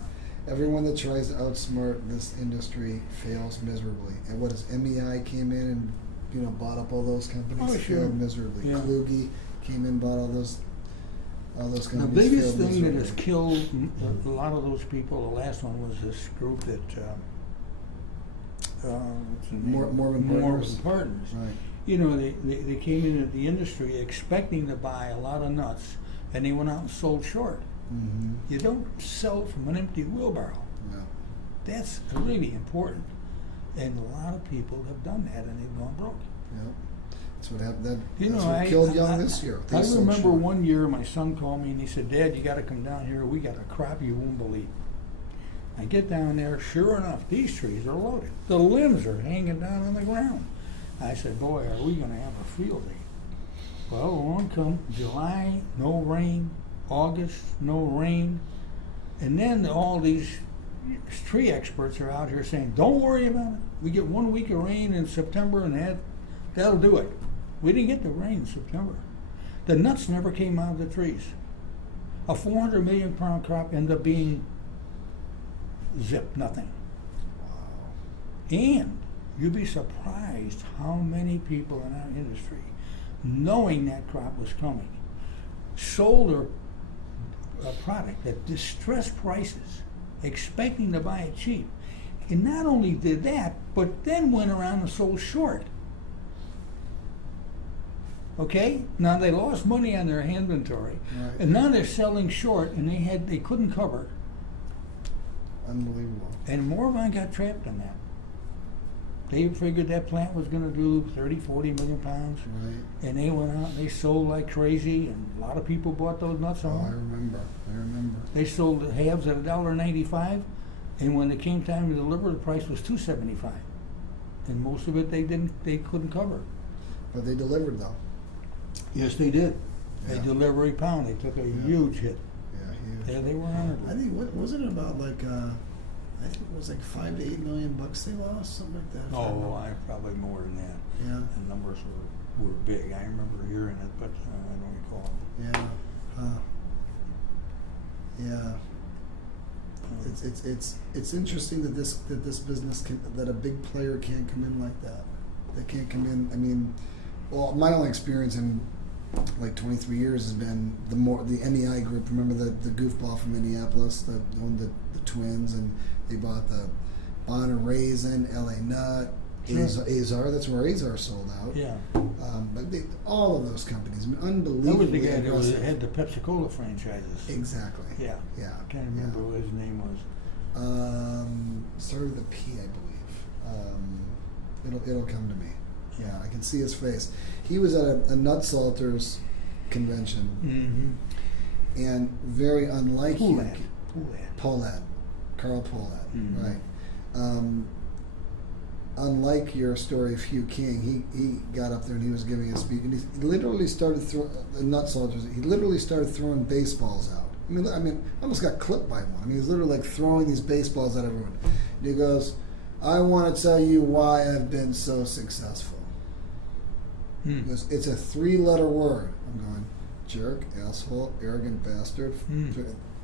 Everyone that tries to outsmart this industry fails miserably. And what is MEI came in and bought up all those companies? Oh, sure. Failed miserably. Yeah. Kluge came in, bought all those The companies. biggest failed thing that has miserably. killed a lot of those people, the last one was this group that, what's the name? Mormon Partners. Partners. Right. You know, they came into the industry expecting to buy a lot of nuts, and they went out and sold short. Mm-hmm. You don't sell from an empty wheelbarrow. Yeah. That's really important. And a lot of people have done that, and they've gone broke. Yeah. That's what happened. You That's know, what killed Young this year. I They sold remember short. one year my son called me and he said, "Dad, you got to come down here. We got a crop you won't believe." I get down there, sure enough, these trees are loaded. The limbs are hanging down on the ground. I said, "Boy, are we going to have a field day?" Well, along come July, no rain. August, no rain. And then all these tree experts are out here saying, "Don't worry about it. We get 1 week of rain in September and that'll do it." We didn't get the rain in September. The nuts never came out of the trees. A 400 million pound crop ended up being zip, nothing. Wow. And you'd be surprised how many people in our industry, knowing that crop was coming, sold a product at distressed prices, expecting to buy it cheap. And not only did that, but then went around and sold short. Okay? Now they lost money on their inventory, Right. and now they're selling short, and they couldn't cover. Unbelievable. And Morvan got trapped in that. They figured that plant was going to do 30, 40 million pounds, Right. and they went out and they sold like crazy, and a lot of people bought those nuts Oh, I home. remember. They sold the halves at $1.95, and when it came time to deliver, the price was $2.75, and most of it they couldn't cover. But they delivered though. Yes, they did. Yeah. They delivered a pound. They took a Yeah. huge hit. Yeah, huge. They were honored. I think what wasn't it about like I think it was like $5 to $8 million they lost, something like that. if I Oh, remember. probably more than that. Yeah. The numbers were big. I remember hearing it, but I don't recall. Yeah. Huh. Yeah. It's interesting that this business that a big player can't come in like that. They can't come in. I mean, well, my only experience in like 23 years has been the MEI group. Remember the goofball from Minneapolis that owned the Twins, and they bought the Bonner Raisin, LA Nut, Sure. Azar. That's where Azar sold out. Yeah. But all of those companies, I mean, That unbelievably was the guy that aggressive. had the Pepsi-Cola franchises. Exactly. Yeah. Yeah. I can't remember what his name was. Started with a P, I believe. It'll come to me. Yeah, I can see his face. He was at a Nut Salters convention, Mm-hmm. and very unlike you, Poulad. Carl Poulad, Mhm. right? Unlike your story of Hugh King, he got up there and he was giving a speech, and he literally started throwing the Nut Salters. He literally started throwing baseballs out. I mean, almost got clipped by one. I mean, he's literally like throwing these baseballs at everyone. And he goes, "I want to tell you why I've been so successful." He goes, "It's a 3-letter word." I'm going, jerk, asshole, arrogant bastard.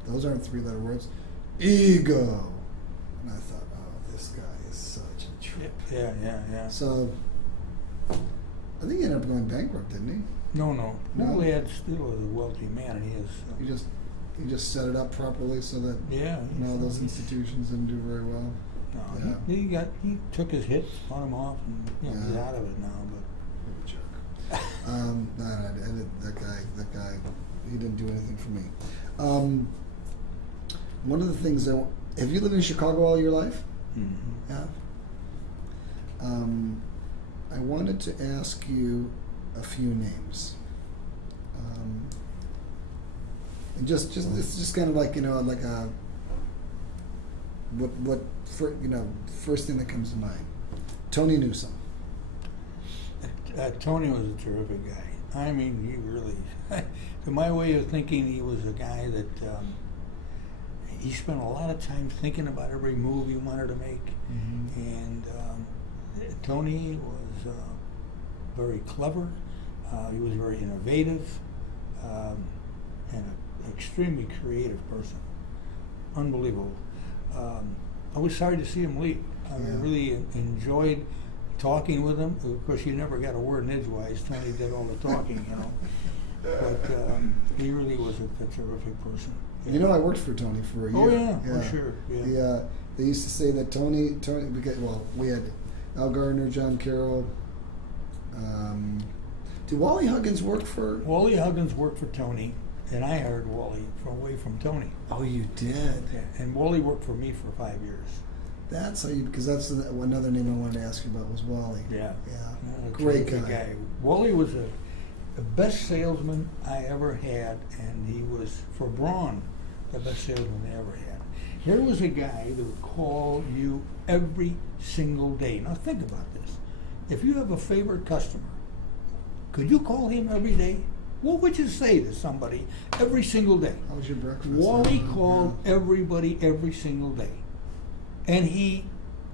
Those aren't 3-letter words. Ego. And I thought, oh, this guy is such a trip. Yeah. So, I think he ended up going bankrupt, didn't he? No. No? Poulad still is a wealthy man, and he is. He just set it up properly so that those institutions didn't do very well. No, Yeah. he took his hits, spun them off, and he's Yeah. out of it now. But What a jerk. That guy, he didn't do anything for me. one of the things have you lived in Chicago all your life? Mm-hmm. Yeah. I wanted to ask you a few names. And just it's just kind of like, you know, like a first thing that comes to mind. Tony Newsom. Tony was a terrific guy. I mean, he really, to my way of thinking, he was a guy that he spent a lot of time thinking about every move he wanted to make. Mm-hmm. And Tony was very clever. He was very innovative and an extremely creative person. Unbelievable. I was sorry to see him leave. I really enjoyed talking with him. Of course, you never got a word in edgewise. Tony did all the talking, you know. But he really was a terrific person. You know, I worked for Tony for a year. Oh yeah, for sure. Yeah. They used to say that Tony, because we had Al Gardner, John Carroll. Did Wally Huggins work for? Wally Huggins worked for Tony, and I hired Wally away from Tony. Oh, you did. Yeah. And Wally worked for me for 5 years. That's how you, because that's another name I wanted to ask you about was Wally. Yeah. Great terrific guy. Wally was the best salesman I ever had, and he was, for Braun, the best salesman I ever had. Here was a guy that would call you every single day. Now think about this. If you have a favorite customer, could you call him every day? What would you say to somebody every single day? How was your breakfast? Wally called everybody every single day. And he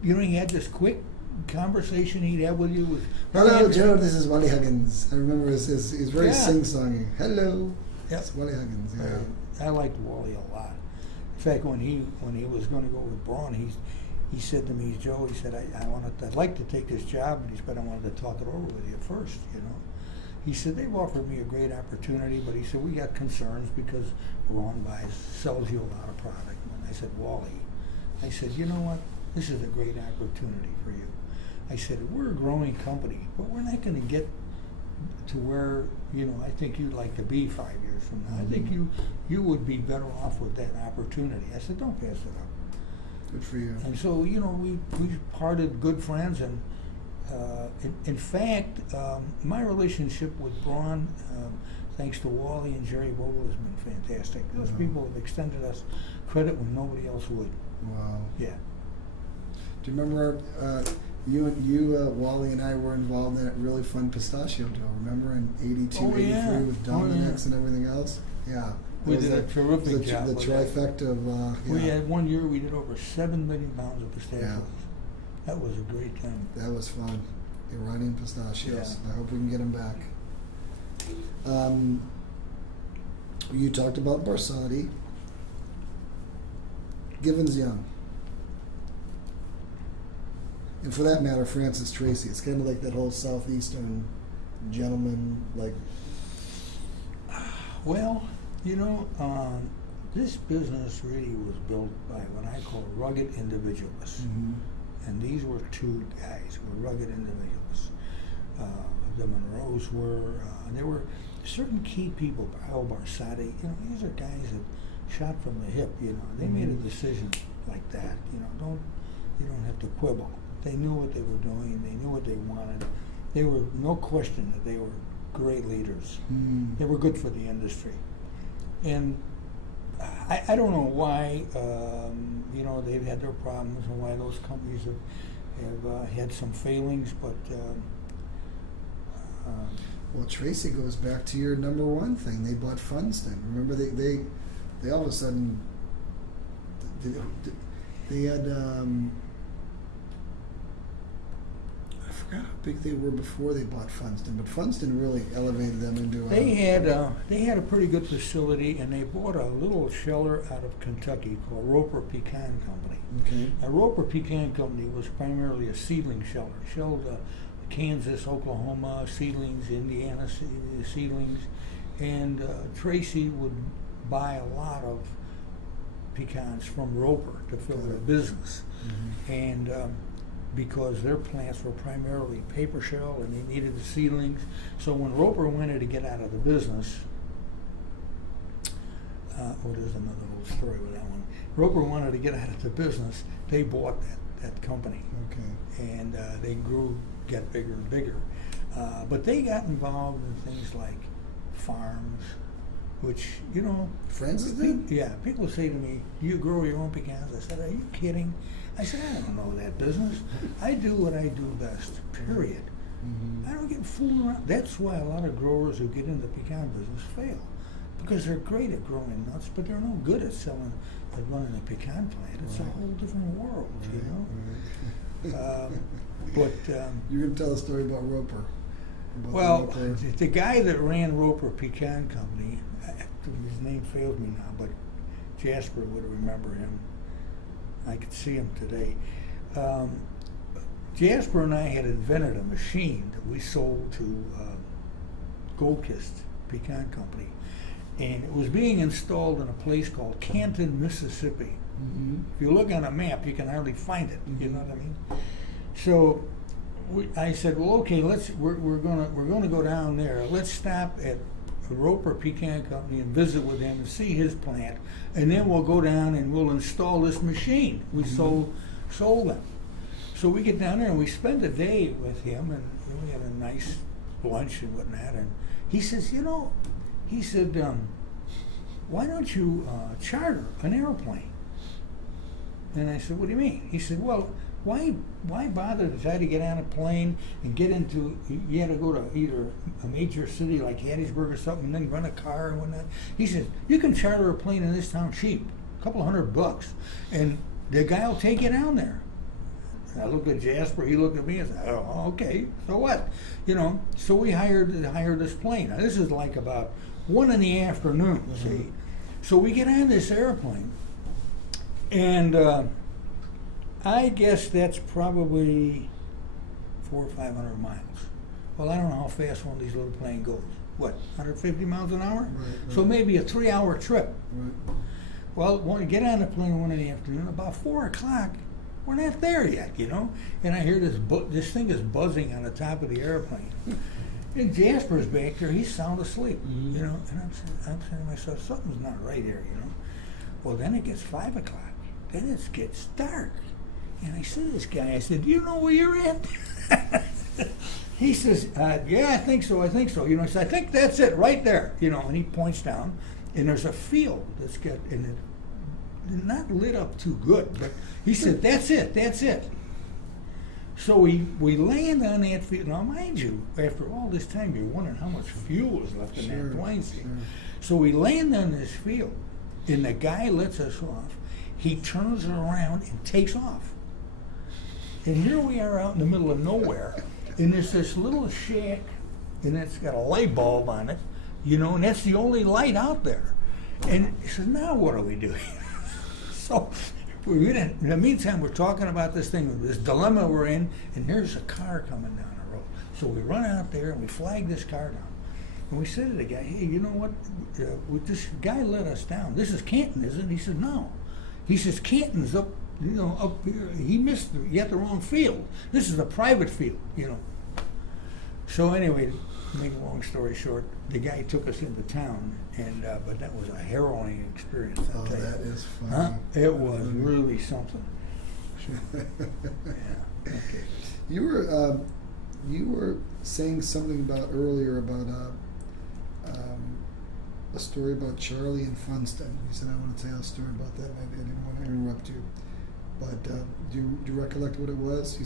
had this quick conversation he'd have with you. With Hello, Joe, this is Wally Huggins. I remember he's very sing-songy. Hello. Yep. It's Wally Huggins, yeah. I liked Wally a lot. In fact, when he was going to go with Braun, he said to me, Joe, he said, I'd like to take this job, but I wanted to talk it over with you first, you know. He said, they've offered me a great opportunity, but he said, we got concerns because Braun sells you a lot of product. And I said, Wally, I said, you know what? This is a great opportunity for you. I said, we're a growing company, but we're not going to get to where, I think you'd like to be 5 years from now. Mm-hmm. I think you would be better off with that opportunity. I said, don't pass it up. Good for you. And so, we parted good friends, and in fact, my relationship with Braun, thanks to Wally and Jerry Vogel, has been fantastic. Those people have extended us credit when nobody else would. Wow. Yeah. Do you remember Wally and I were involved in that really fun pistachio dough, remember, in 82, 83 with Dominic's and everything else? Yeah. We did a terrific job. The with trifecta of, We had 1 year, we did over 7 million pounds of pistachios. Yeah. That was a great time. That was fun. Iranian pistachios. Yeah. I hope we can get them back. You talked about Barsati. Givens Young. And for that matter, Francis Tracy. It's kind of like that whole southeastern gentleman, like. Well, this business really was built by what I call rugged individualists. Mm-hmm. And these were two guys who were rugged individualists. The Monroes were, there were certain key people, Al Barsati, these are guys that shot from the hip, They made a decision like that, you don't have to quibble. They knew what they were doing, they knew what they wanted. They were, no question that they were great leaders. Mm. They were good for the industry. And I don't know why, they've had their problems and why those companies have had some failings, but well, Tracy goes back to your number one thing. They bought Funston. Remember, they all of a sudden they had I forgot how big they were before they bought Funston, but Funston really elevated them into. They had a pretty good facility, and they bought a little sheller out of Kentucky called Roper Pecan Company. Okay. Now, Roper Pecan Company was primarily a seedling sheller. Shelled Kansas, Oklahoma seedlings, Indiana seedlings, and Tracy would buy a lot of pecans from Roper to fill their business. Mm-hmm. And because their plants were primarily paper shell and they needed the seedlings. So when Roper wanted to get out of the business, there's another little story with that one. Roper wanted to get out of the business. They bought that company, Okay. and they got bigger and bigger. But they got involved in things like farms, which, you know, Francis did? yeah, people say to me, "Do you grow your own pecans?" I said, "Are you kidding?" I said, "I don't know that business. I do what I do best, period. Mm-hmm. I don't get fooled around." That's why a lot of growers who get into the pecan business fail, because they're great at growing nuts, but they're no good at selling, at running a pecan plant. It's a Right. whole different world, you know. Right. But You're going to tell a story about Roper. About well, the Roper. the guy that ran Roper Pecan Company, his name fails me now, but Jasper would remember him. I could see him today. Jasper and I had invented a machine that we sold to Goldkist Pecan Company, and it was being installed in a place called Canton, Mississippi. Mm-hmm. If you look on a map, you can hardly find it. You know what I mean? So I said, well, okay, we're gonna go down there. Let's stop at the Roper Pecan Company and visit with him and see his plant, and then we'll go down and we'll install this machine. We sold them. So we get down there and we spend a day with him, and we had a nice lunch and whatnot. And he says, why don't you charter an airplane? And I said, what do you mean? He said, well, why bother to try to get on a plane and get into, you had to go to either a major city like Hattiesburg or something and then rent a car and whatnot. He said, you can charter a plane in this town cheap, a couple $100, and the guy will take you down there. And I looked at Jasper, he looked at me and said, oh, okay, so what? You know, so we hired this plane. Now this is like about 1 in the afternoon, see? So we get on this airplane, and I guess that's probably 400 or 500 miles. Well, I don't know how fast one of these little planes goes. What, 150 miles an hour? Right. So maybe a 3-hour trip. Right. Well, when we get on the plane 1 in the afternoon, about 4 o'clock, we're not there yet, you know? And I hear this thing is buzzing on the top of the airplane. And Jasper's back there, he's sound asleep, you know? And I'm saying to myself, something's not right here, you know? Well, then it gets 5 o'clock. Then it gets dark. And I said to this guy, I said, do you know where you're at? He says, yeah, I think so. You know, he said, I think that's it right there. You know, and he points down, and there's a field that's got, and it not lit up too good, but he said, that's it. So we land on that field. Now, mind you, after all this time, you're wondering how much fuel is left in that plane. See? Sure. So we land on this field, and the guy lets us off. He turns around and takes off. And here we are out in the middle of nowhere, and there's this little shack, and it's got a light bulb on it, you know, and that's the only light out there. And he says, now what are we doing? So in the meantime, we're talking about this thing, this dilemma we're in, and here's a car coming down the road. So we run out there and we flag this car down. And we said to the guy, hey, you know what? This guy let us down. This is Canton, isn't it? He said, no. He says, Canton's up, you know, up here. He missed, you got the wrong field. This is a private field, you know. So anyway, to make a long story short, the guy took us into town, and but that was a harrowing experience. I'll Oh, tell you. that is funny. Huh? It was really something. Yeah. Okay. You were saying something about earlier about a story about Charlie and Funston. You said I want to tell a story about that. I didn't want to interrupt you, but do you recollect what it was? You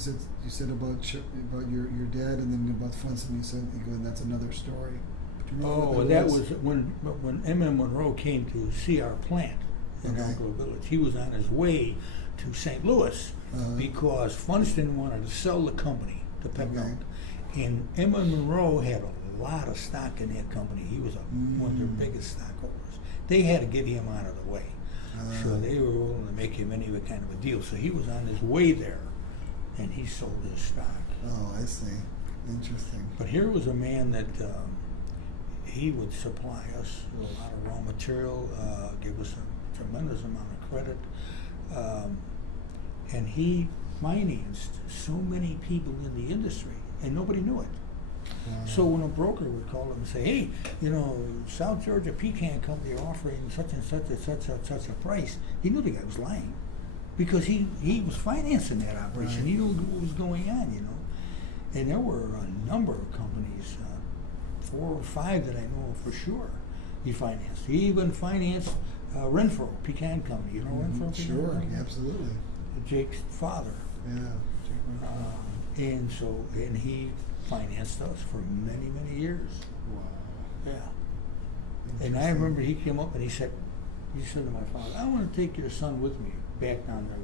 said about your dad, and then about Funston. You said and that's another story. Do you remember Oh, what that was when M.M. Monroe came to see our plant in Okay. Elk Grove Village. He was on his way to St. Louis because Funston wanted to sell the company to Petco. And M.M. Monroe had a lot of stock in that company. He was one of their biggest stockholders. They had to get him out of the way. So they were willing to make him any kind of a deal. So he was on his way there, and he sold his stock. Oh, I see. Interesting. But here was a man that he would supply us with a lot of raw material, give us a tremendous amount of credit, and he financed so many people in the industry, and nobody knew it. So when a broker would call him and say, hey, you know, South Georgia Pecan Company are offering such and such and such a price, he knew the guy was lying because he was financing that operation. Right. He knew what was going on, you know. And there were a number of companies, 4 or 5 that I know for sure he financed. He even financed Renfro Pecan Company, you know Renfro Pecan Sure, Company? absolutely. Jake's father. Yeah. And he financed us for many, many years. Wow. Yeah. And I remember he came up and he said to my father, I want to take your son with me back down there.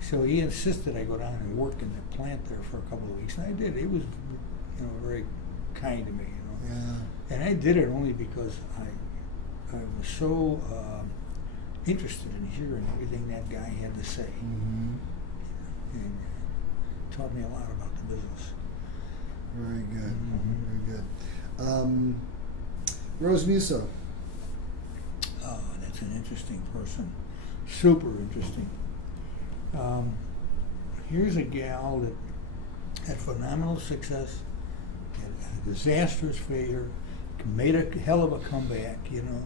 So he insisted I go down and work in the plant there for a couple of weeks, and I did. He was, you know, very kind to me, you know. Yeah. And I did it only because I was so interested in hearing everything that guy had to say. Mm-hmm. And taught me a lot about the business. Very good. Mhm. Very good. Rose Musso. Oh, that's an interesting person. Super interesting. Here's a gal that had phenomenal success, had a disastrous failure, made a hell of a comeback, you know,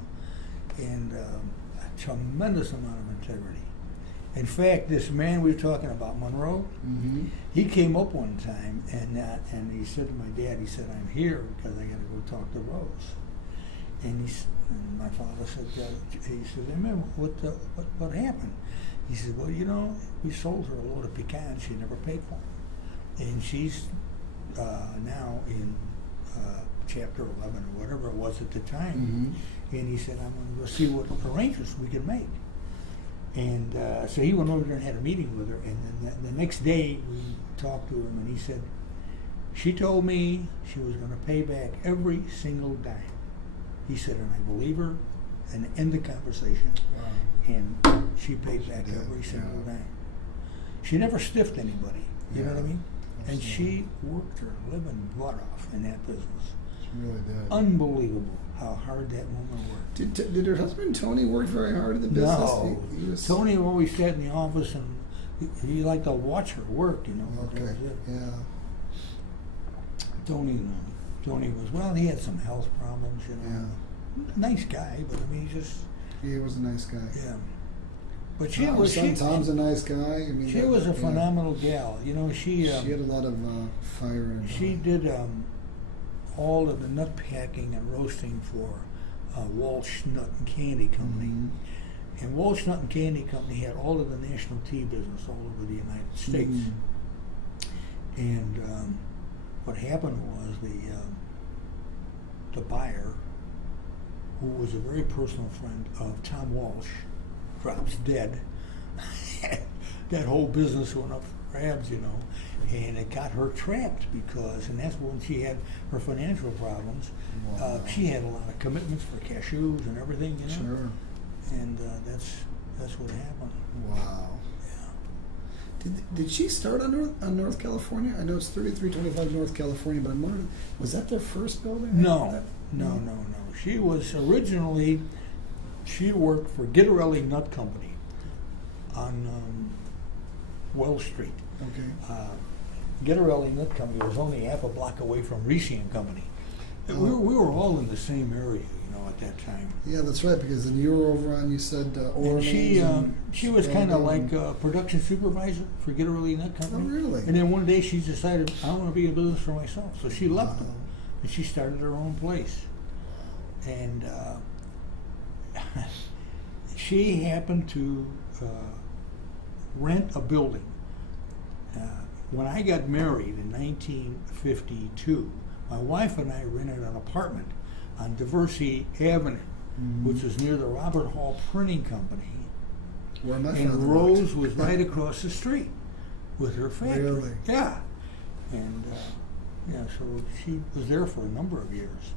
and a tremendous amount of integrity. In fact, this man we were talking about, Monroe, Mm-hmm. he came up one time and he said to my dad, he said, I'm here because I got to go talk to Rose. And and my father said, he said, hey, man, what happened? He said, well, you know, we sold her a load of pecans she never paid for. And she's now in Chapter 11 or whatever it was at the time. Mm-hmm. And he said, I'm going to go see what arrangements we can make. And so he went over there and had a meeting with her. And then the next day we talked to him, and he said, she told me she was going to pay back every single dime. He said, and I believe her, and end the conversation. Wow. And she paid back did, every single yeah. dime. She never stiffed anybody, you know what I Yeah, mean? And absolutely. she worked her living butt off in that business. She really did. Unbelievable how hard that woman worked. Did her husband Tony work very hard in the business? No. He was, Tony always sat in the office and he liked to watch her work, you know. That Okay. was it. Yeah. Tony was, well, he had some health problems, you know. Yeah. Nice guy, but I mean, he just, He was a nice guy. yeah. But she Her was, son Tom's a nice guy. I mean, she was a yeah. phenomenal gal. You know, She had a lot of fire in her. she did all of the nut packing and roasting for Walsh Nut and Candy Company. Mhm. And Walsh Nut and Candy Company had all of the national tea business all over the United States. Mhm. And what happened was the buyer, who was a very personal friend of Tom Walsh, drops dead. That whole business went up for grabs, you know, and it got her trapped because, and that's when she had her financial problems. Wow. She had a lot of commitments for cashews and everything, you know. Sure. And that's what happened. Wow. Yeah. Did she start on North California? I know it's 3325 North California, but I'm wondering, was that their first building? No. She was originally, she worked for Gittarelli Nut Company on Wells Street. Okay. Gittarelli Nut Company was only half a block away from Ricci and Company. We were all in the same area, you know, at that time. Yeah, that's right, because then you were over on, you said, And Orleans. she was kind of Chicago like a production supervisor for Gittarelli Nut Company. Oh, really? And then one day she decided, I want to be in business for myself. So she left them, Wow. and she started her own place. And she happened to rent a building. When I got married in 1952, my wife and I rented an apartment on Diversey Avenue, Mhm. which is near the Robert Hall Printing Company. Where my And father Rose worked. was right across the street with her factory. Really? Yeah. And yeah, so she was there for a number of years.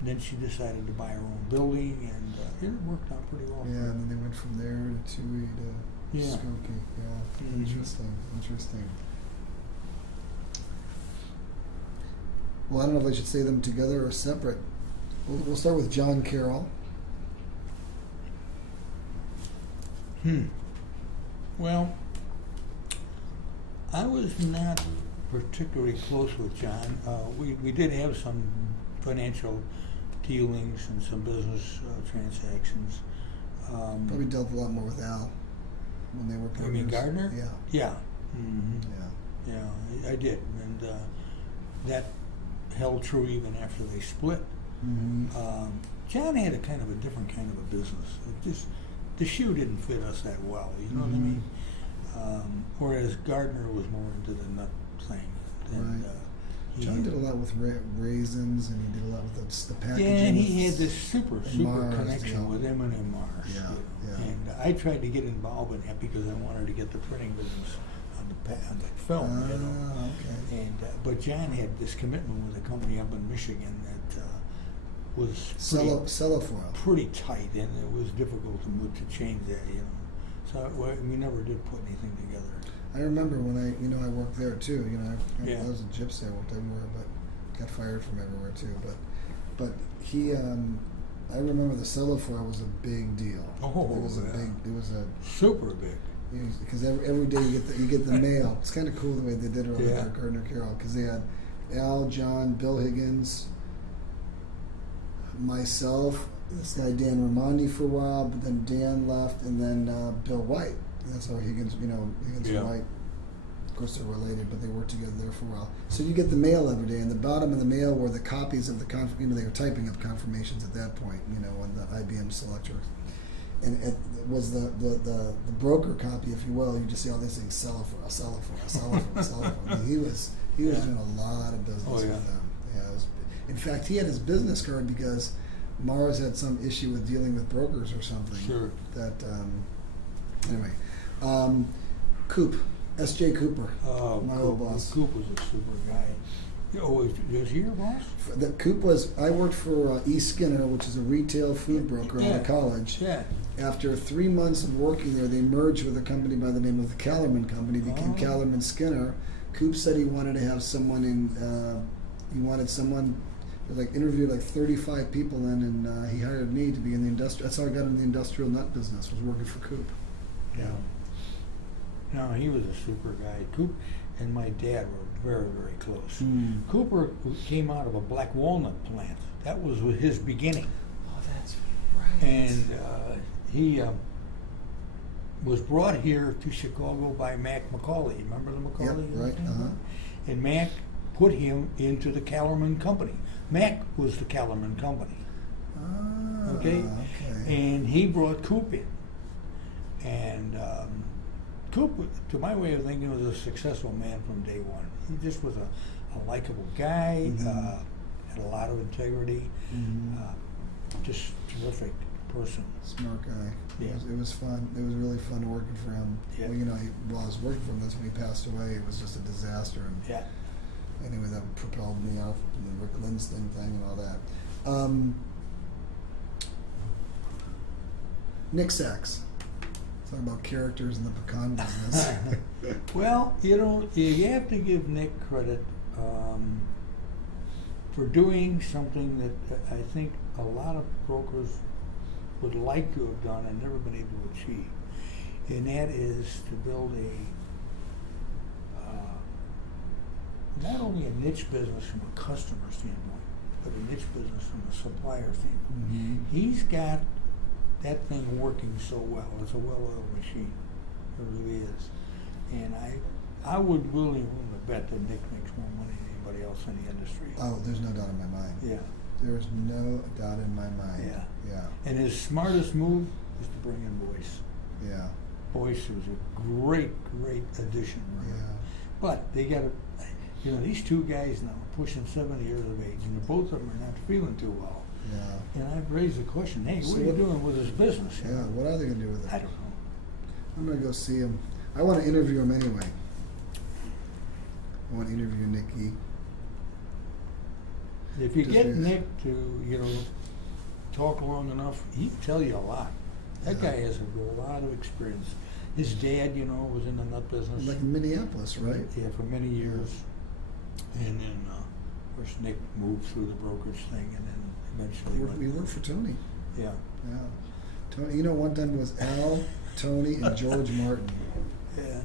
And then she decided to buy her own building, and it worked out pretty well. Yeah, and then they went from there to Tui to Yeah. Skokie. Yeah, Mhm. interesting. Well, I don't know if I should say them together or separate. We'll start with John Carroll. Well, I was not particularly close with John. We did have some financial dealings and some business transactions. Probably dealt a lot more with Al when they were partners. You mean Gardner? Yeah. Yeah. Mm-hmm. Yeah. Yeah, I did, and that held true even after they split. Mm-hmm. John had a kind of a different kind of a business. It just the shoe didn't fit us that well. You know what I mean? Whereas Gardner was more into the nut thing. And, Right. John did a lot with raisins, and he did a lot with the packaging. Yeah, and he with- had this super Mars, connection yeah. with M&M Mars. Yeah, you know. yeah. And I tried to get involved in that because I wanted to get the printing business on the film. You know. Okay. And but John had this commitment with a company up in Michigan that was Cellofoil. pretty tight, and it was difficult to change that. You know, so we never did put anything together. I remember when I worked there too. Yeah. I was a gypsy. I worked everywhere, but got fired from everywhere too. But he, I remember the cellofoil was a big deal. Oh, it was yeah. It was a Super big. because every day you get the mail. It's kind of cool the way they did it over Yeah. there at Gardner Carroll because they had Al, John, Bill Higgins, myself, this guy Dan Raimondi for a while, but then Dan left, and then Bill White. That's how Higgins, Higgins Yeah. and White. Of course, they're related, but they worked together there for a while. So you get the mail every day, and the bottom of the mail were the copies of the they were typing up confirmations at that point, on the IBM Selectra. And it was the broker copy, if you will. You just see all these things: sell it. I mean, he was Yeah. doing a lot of business Oh, yeah. with them. Yeah, in fact, he had his business card because Mars had some issue with dealing with brokers or something. Sure. That anyway, Coop, S.J. Cooper, Oh, my old boss. Coop was a super guy. Oh, was he your boss? The Coop was. I worked for E. Skinner, which is a retail food broker out Yeah. of college. Yeah. After 3 months of working there, they merged with a company by the name of the Kellerman Company, became Oh. Kellerman Skinner. Coop said he wanted to have someone in. He wanted someone. Interviewed 35 people in, and he hired me to be in the industrial. That's how I got in the industrial nut business. Was working for Coop. Yeah. No, he was a super guy. Coop and my dad were very, very close. Mm. Cooper came out of a black walnut plant. That was his beginning. Oh, that's right. And he was brought here to Chicago by Mac McCauley. Remember the McCauley? Yep, right. Uh-huh. And Mac put him into the Kellerman Company. Mac was the Kellerman Company. Ah, Okay? And he brought Coop in. And Coop, to my way of thinking, was a successful man from day one. He just was a likable guy, Mhm. had a lot of integrity, Mhm. just terrific person. Smart guy. Yeah. It was fun. It was really fun working for him. Yeah. Well, while I was working for him, that's when he passed away. It was just a disaster. And Yeah. anyway, that propelled me out from the Rick Lindstein thing and all that. Nick Sachs. Talking about characters in the pecan business. Well, you have to give Nick credit for doing something that I think a lot of brokers would like to have done and never been able to achieve. And that is to build not only a niche business from a customer standpoint, but a niche business from a supplier standpoint. Mm-hmm. He's got that thing working so well. It's a well-oiled machine. It really is. And I would willing to bet that Nick makes more money than anybody else in the industry. Oh, there's no doubt in my mind. Yeah. There's no doubt in my mind. Yeah. Yeah. And his smartest move is to bring in Boyce. Yeah. Boyce was a great, great addition. Right? Yeah. But they got to, these two guys now are pushing 70 years of age, and both of them are not feeling too well. Yeah. And I've raised the question, hey, So what are you doing with his business? Yeah. What are they going to do with it? I don't know. I'm going to go see him. I want to interview him anyway. I want to interview Nicky. If you Just get because- Nick to, talk long enough, he'll tell you a lot. That Yeah. guy has a lot of experience. His dad, was in the nut business. Like in Minneapolis, right? Yeah, for many years. And then, of course, Nick moved through the brokerage thing and then eventually We worked for Tony. Yeah. Yeah. Tony, one time it was Al, Tony, and George Martin. Yeah.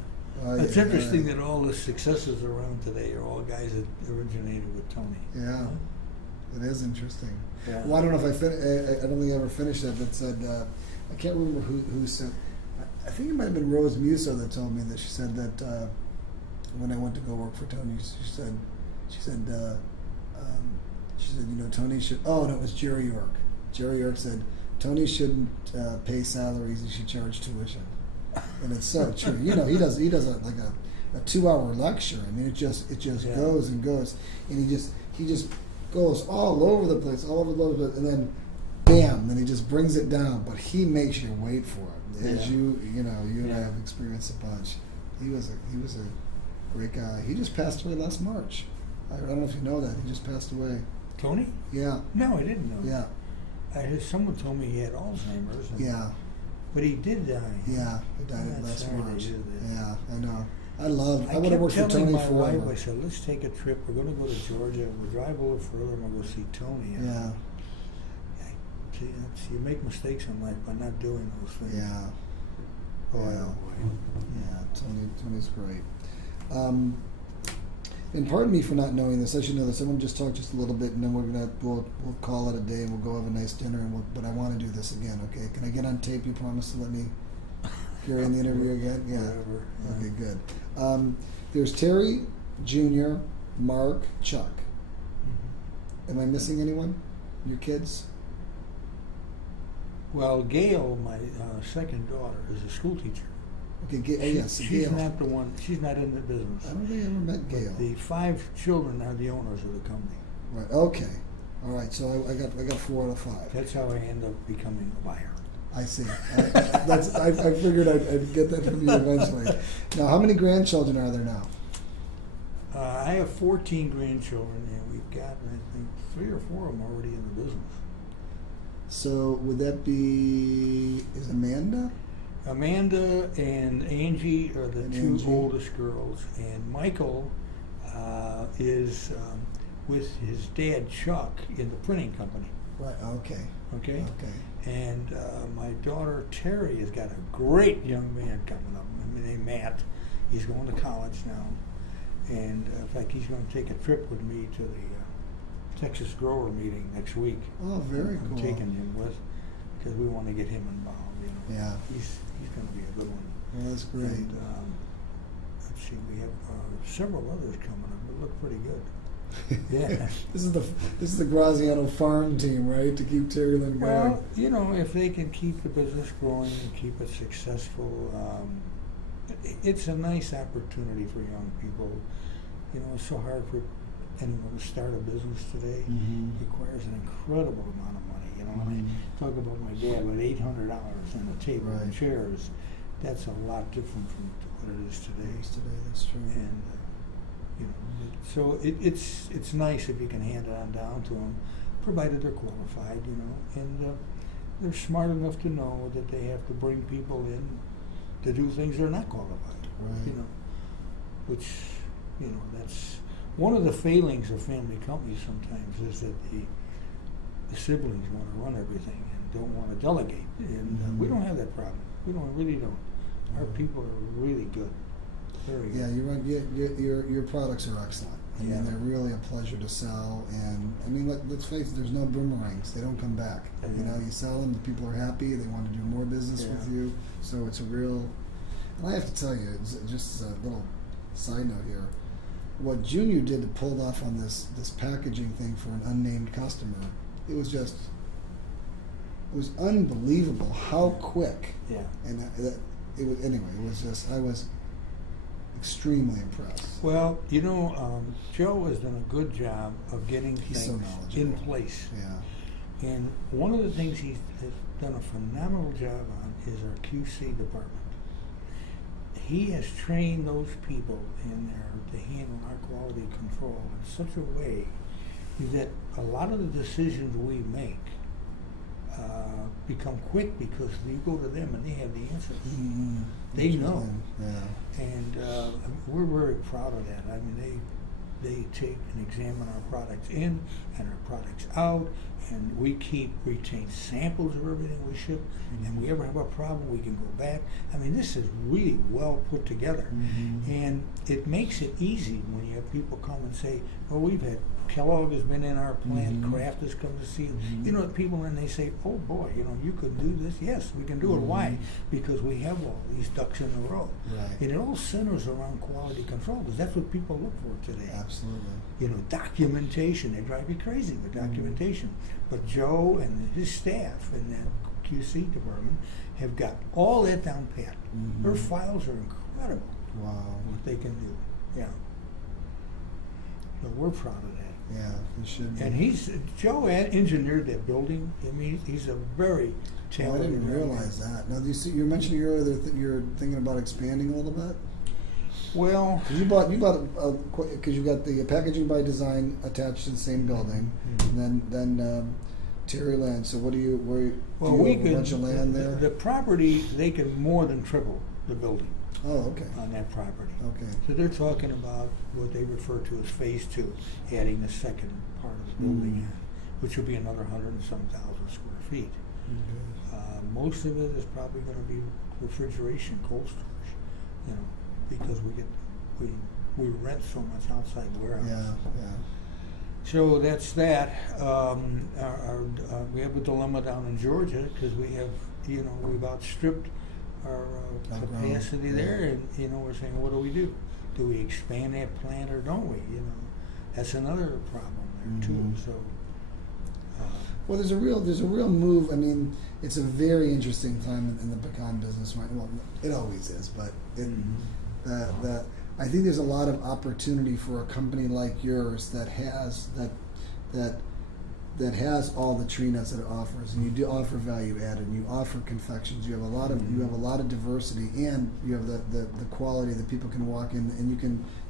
It's yeah, interesting that all the successes around today are all guys that originated with Tony. Yeah, it is interesting. Yeah. Well, I don't know if I don't think I ever finished that. That said, I can't remember who said. I think it might have been Rose Musso that told me that she said that when I went to go work for Tony, she said, Tony should. Oh, no, it was Jerry York. Jerry York said Tony shouldn't pay salaries; he should charge tuition. And it's so true. He does a 2-hour lecture. I mean, it just Yeah. goes and goes, and he just goes all over the place, and then bam, then he just brings it down. But he makes you wait for it. As Yeah. you and I Yeah. have experienced a bunch. He was a great guy. He just passed away last March. I don't know if you know that. He just passed away. Tony? Yeah, No, I didn't know. yeah, Someone told me he had Alzheimer's. yeah, But he did die. yeah. He died I'm last sorry to March. hear that. Yeah, I know. I would have kept worked for telling Tony my forever. wife, I said, let's take a trip. We're going to go to Georgia. We'll drive a little further and we'll go see Tony. And Yeah, you make mistakes in life by not doing those things. yeah, Boy, yeah. oh boy. yeah. Tony's great. And pardon me for not knowing this. I should know this. I'm going to just talk just a little bit, and then we'll call it a day, and we'll go have a nice dinner. But I want to do this again. Okay? Can I get on tape? You promise to let me carry on the interview again? Yeah. Whatever. Okay. Good. There's Terry, Jr., Mark, Chuck. Mhm. Am I missing anyone? Your kids? Well, Gail, my second daughter, is a school teacher. Okay. Yes. She's Gail. not the one. She's not in the business. I don't think I ever met Gail. But the 5 children are the owners of the company. Right. Okay. All right. So I got 4 out of 5. That's how I end up becoming a buyer. I see. I figured I'd get that from you eventually. Now, how many grandchildren are there now? I have 14 grandchildren, and we've got, I think, 3 or 4 of them already in the business. So would that be, is Amanda? Amanda and Angie are the And 2 Angie. oldest girls, and Michael is with his dad Chuck in the printing company. Right. Okay. Okay. Okay. And my daughter Terry has got a great young man coming up named Matt. He's going to college now, and in fact, he's going to take a trip with me to the Texas Grower meeting next week. Oh, very I'm cool. taking him with because we want to get him involved. Yeah. He's going to be a good one. Well, that's great. And, let's see, we have several others coming up. They look pretty good. Yeah. This is the Graziano farm team, right? To keep Terry Lynn going. Well, if they can keep the business growing and keep it successful, it's a nice opportunity for young people. It's so hard for anyone to start a business today. Mhm. It requires an incredible amount of money. And I talk about my dad with $800 on the table and Right. chairs. That's a lot different from what it is today. That's true. And so it's nice if you can hand it on down to them, provided they're qualified, and they're smart enough to know that they have to bring people in to do things they're not qualified. Right. Which that's one of the failings of family companies sometimes is that the siblings want to run everything and don't want to delegate, and we don't have that problem. We really don't. Our people are really good. Very good. Yeah, you're right. Your products are excellent. I mean, Yeah. they're really a pleasure to sell. And I mean, let's face it. There's no boomerangs. They don't come back. Yeah. You sell them. The people are happy. They want to do more business Yeah. with you. So it's a real. And I have to tell you, it's just a little side note here. What Junior did to pull off on this packaging thing for an unnamed customer, it was unbelievable how quick. Yeah. And it was anyway. It was just I was extremely impressed. Well, Joe has done a good job of getting He's so things knowledgeable. in place. Yeah. And one of the things he has done a phenomenal job on is our QC department. He has trained those people in there to handle our quality control in such a way that a lot of the decisions we make become quick because you go to them and they have the answers. Mm-hmm. They know. Yeah. And we're very proud of that. I mean, they take and examine our products in and our products out, and we retain samples of everything we ship, and we ever have a problem, we can go back. I mean, this is really well put together, and it makes it easy when you have people come and say, well, we've had Kellogg has been in our plant, Kraft has come to see, you know, people, and they say, oh boy, you know, you could do this. Yes, we can do it. Why? Because we have all these ducks in a row. Right. And it all centers around quality control, because that's what people look for today. Absolutely. You know, documentation. They drive you crazy with documentation. But Joe and his staff in that QC department have got all that down pat. Their files are incredible. Wow. What they can do. Yeah. So we're proud of that. Yeah, it should be. And Joe engineered that building. I mean, he's a very Oh, I talented didn't realize that. Now, you mentioned earlier that you're thinking about expanding a little bit. Well, 'Cause you bought because you got the packaging by design attached to the same building, and then Terry Land. So what do you well, do you we have could, a bunch of land there? The property, they can more than triple the building Oh, okay. on that property. Okay. So they're talking about what they refer to as phase 2, adding the second part of the building in, which will be another 100 and some thousand square feet. Most of it is probably going to be refrigeration, cold storage, you know, because we rent so much outside warehouse. Yeah. So that's that. We have a dilemma down in Georgia because we have, you know, we've outstripped our capacity there, and you know, we're saying, what do we do? Do we expand that plant or don't we? You know, that's another problem there too. So. Well, there's a real move. I mean, it's a very interesting time in the pecan business right now. Well, it always is, but I think there's a lot of opportunity for a company like yours that has all the tree nuts that it offers, and you do offer value added, and you offer confections. You have a lot of diversity, and you have the quality that people can walk in, and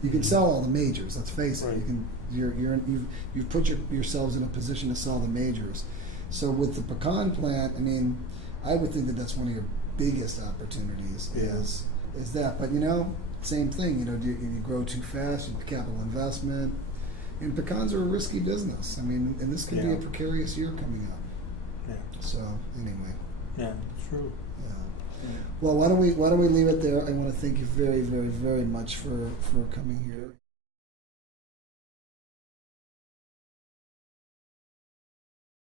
you can sell all the majors. Let's face it. Right. You've put yourselves in a position to sell the majors. So with the pecan plant, I mean, I would think that that's one of your biggest opportunities is that. But you know, same thing. You know, you grow too fast, you have capital investment. And pecans are a risky business. I mean, and this could be a precarious year coming up. Yeah. So anyway. Yeah, true. Yeah. Well, why don't we leave it there? I want to thank you very, very, very much for coming here.